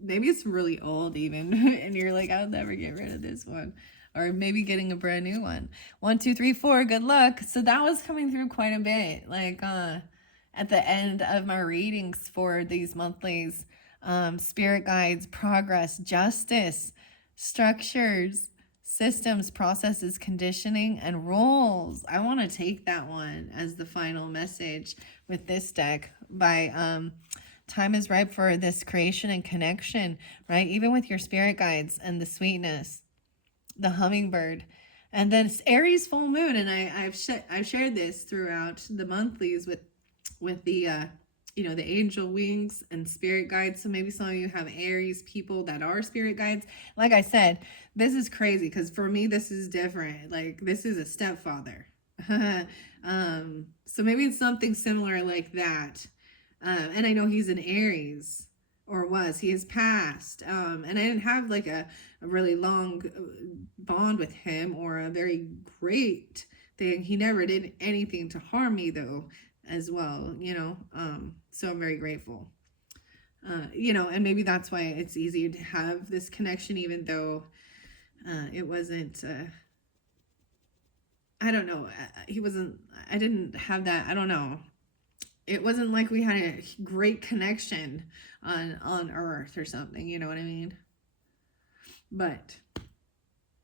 maybe it's really old even, and you're like, I'll never get rid of this one, or maybe getting a brand new one. 1 2 3 4, good luck. So that was coming through quite a bit, like at the end of my readings for these monthlies. Spirit guides, progress, justice, structures, systems, processes, conditioning, and rules. I want to take that one as the final message with this deck. By time is ripe for this creation and connection, right? Even with your spirit guides and the sweetness, the hummingbird, and then it's Aries full moon. And I've shared this throughout the monthlies with the the angel wings and spirit guides. So maybe some of you have Aries people that are spirit guides. Like I said, this is crazy because for me this is different. Like, this is a stepfather. So maybe it's something similar like that. And I know he's an Aries, or was. He has passed. And I didn't have like a really long bond with him, or a very great thing. He never did anything to harm me, though. as well, so I'm very grateful. And maybe that's why it's easy to have this connection, even though it wasn't, I don't know, he wasn't, I didn't have that, I don't know. It wasn't like we had a great connection on Earth or something, you know what I mean? But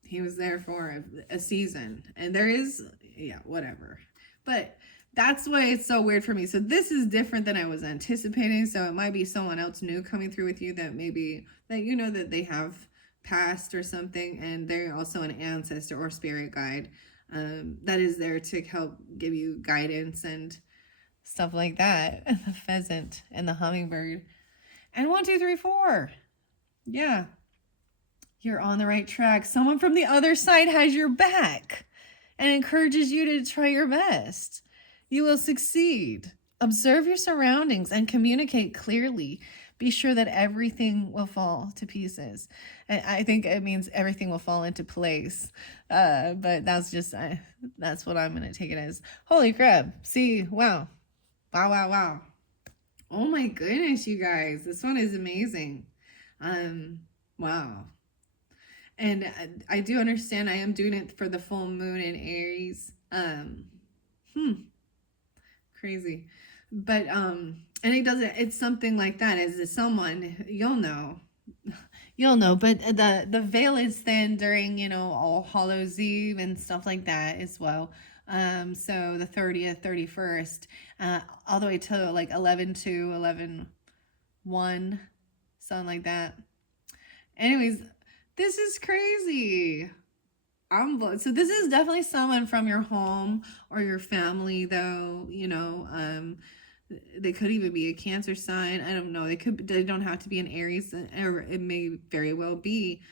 he was there for a season, and there is, yeah, whatever. But that's why it's so weird for me. So this is different than I was anticipating. So it might be someone else new coming through with you that maybe that that they have passed or something, and they're also an ancestor or spirit guide that is there to help give you guidance and stuff like that. The pheasant and the hummingbird. And 1, 2, 3, 4. Yeah. You're on the right track. Someone from the other side has your back and encourages you to try your best. You will succeed. Observe your surroundings and communicate clearly. Be sure that everything will fall to pieces. I think it means everything will fall into place. But that's what I'm going to take it as. Holy crap. See, wow. Wow, wow, wow. Oh my goodness, you guys. This one is amazing. Wow. And I do understand I am doing it for the full moon in Aries. Crazy. But and it doesn't, it's something like that. As someone, you'll know. You'll know, but the veil is thin during, All Hallows Eve and stuff like that as well. So the 30th, 31st, all the way to like 11/2, 11/1, something like that. Anyways, this is crazy. So this is definitely someone from your home or your family, though. They could even be a Cancer sign. I don't know. They don't have to be an Aries, or it may very well be.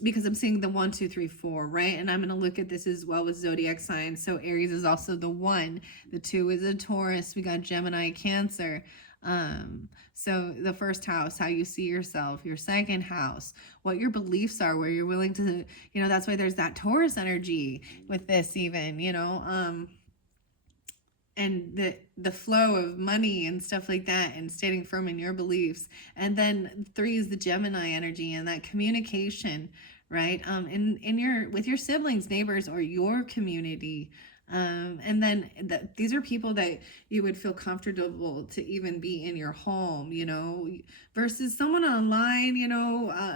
Because I'm seeing the 1, 2, 3, 4, right? And I'm going to look at this as well with zodiac signs. So Aries is also the 1. The 2 is a Taurus. We got Gemini, Cancer. So the first house, how you see yourself. Your second house, what your beliefs are, where you're willing to, that's why there's that Taurus energy with this even, and the flow of money and stuff like that, and standing firm in your beliefs. And then 3 is the Gemini energy and that communication, right? In your with your siblings, neighbors, or your community. And then these are people that you would feel comfortable to even be in your home, versus someone online,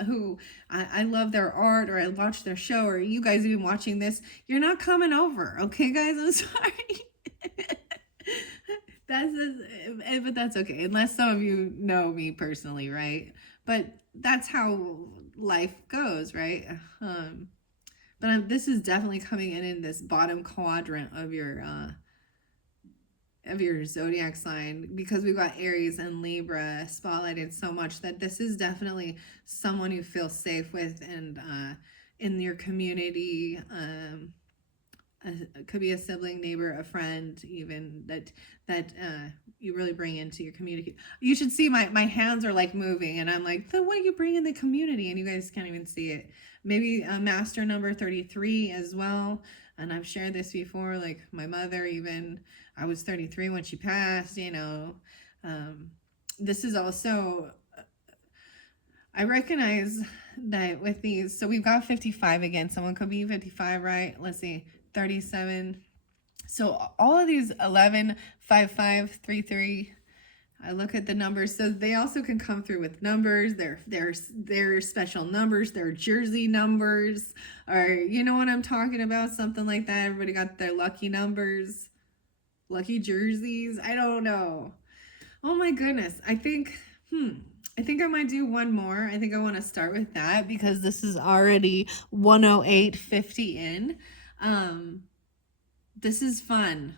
who I love their art, or I watch their show, or you guys even watching this. You're not coming over, okay, guys? I'm sorry. But that's okay, unless some of you know me personally, right? But that's how life goes, right? But this is definitely coming in this bottom quadrant of your zodiac sign, because we've got Aries and Libra spotlighted so much, that this is definitely someone you feel safe with, and in your community. It could be a sibling, neighbor, a friend, even that you really bring into your community. You should see my hands are like moving, and I'm like, what do you bring in the community? And you guys can't even see it. Maybe a master number 33 as well. And I've shared this before, like my mother, even I was 33 when she passed. This is also, I recognize that with these, so we've got 55 again. Someone could be 55, right? Let's see. 37. So all of these 11, 5, 5, 3, 3. I look at the numbers. So they also can come through with numbers. They're special numbers. They're jersey numbers. Or you know what I'm talking about? Something like that. Everybody got their lucky numbers. Lucky jerseys. I don't know. Oh my goodness. I think I might do one more. I think I want to start with that, because this is already 108.50 in. This is fun.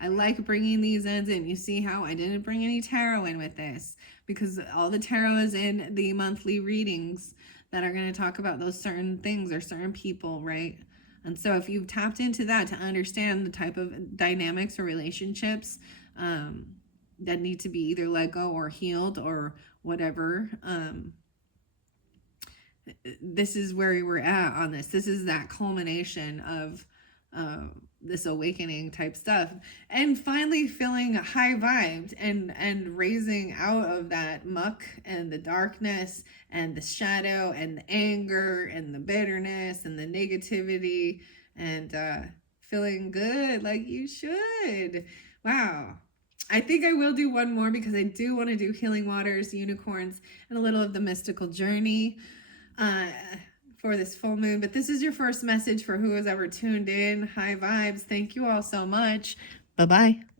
I like bringing these ends in. You see how I didn't bring any tarot in with this, because all the tarot is in the monthly readings that are going to talk about those certain things or certain people, right? And so if you've tapped into that to understand the type of dynamics or relationships that need to be either let go or healed or whatever, this is where we're at on this. This is that culmination of this awakening type stuff, and finally feeling high vibed and raising out of that muck and the darkness and the shadow and the anger and the bitterness and the negativity, and feeling good like you should. Wow. I think I will do one more because I do want to do healing waters, unicorns, and a little of the mystical journey uh, for this full moon. But this is your first message for who has ever tuned in. High vibes. Thank you all so much. Bye bye.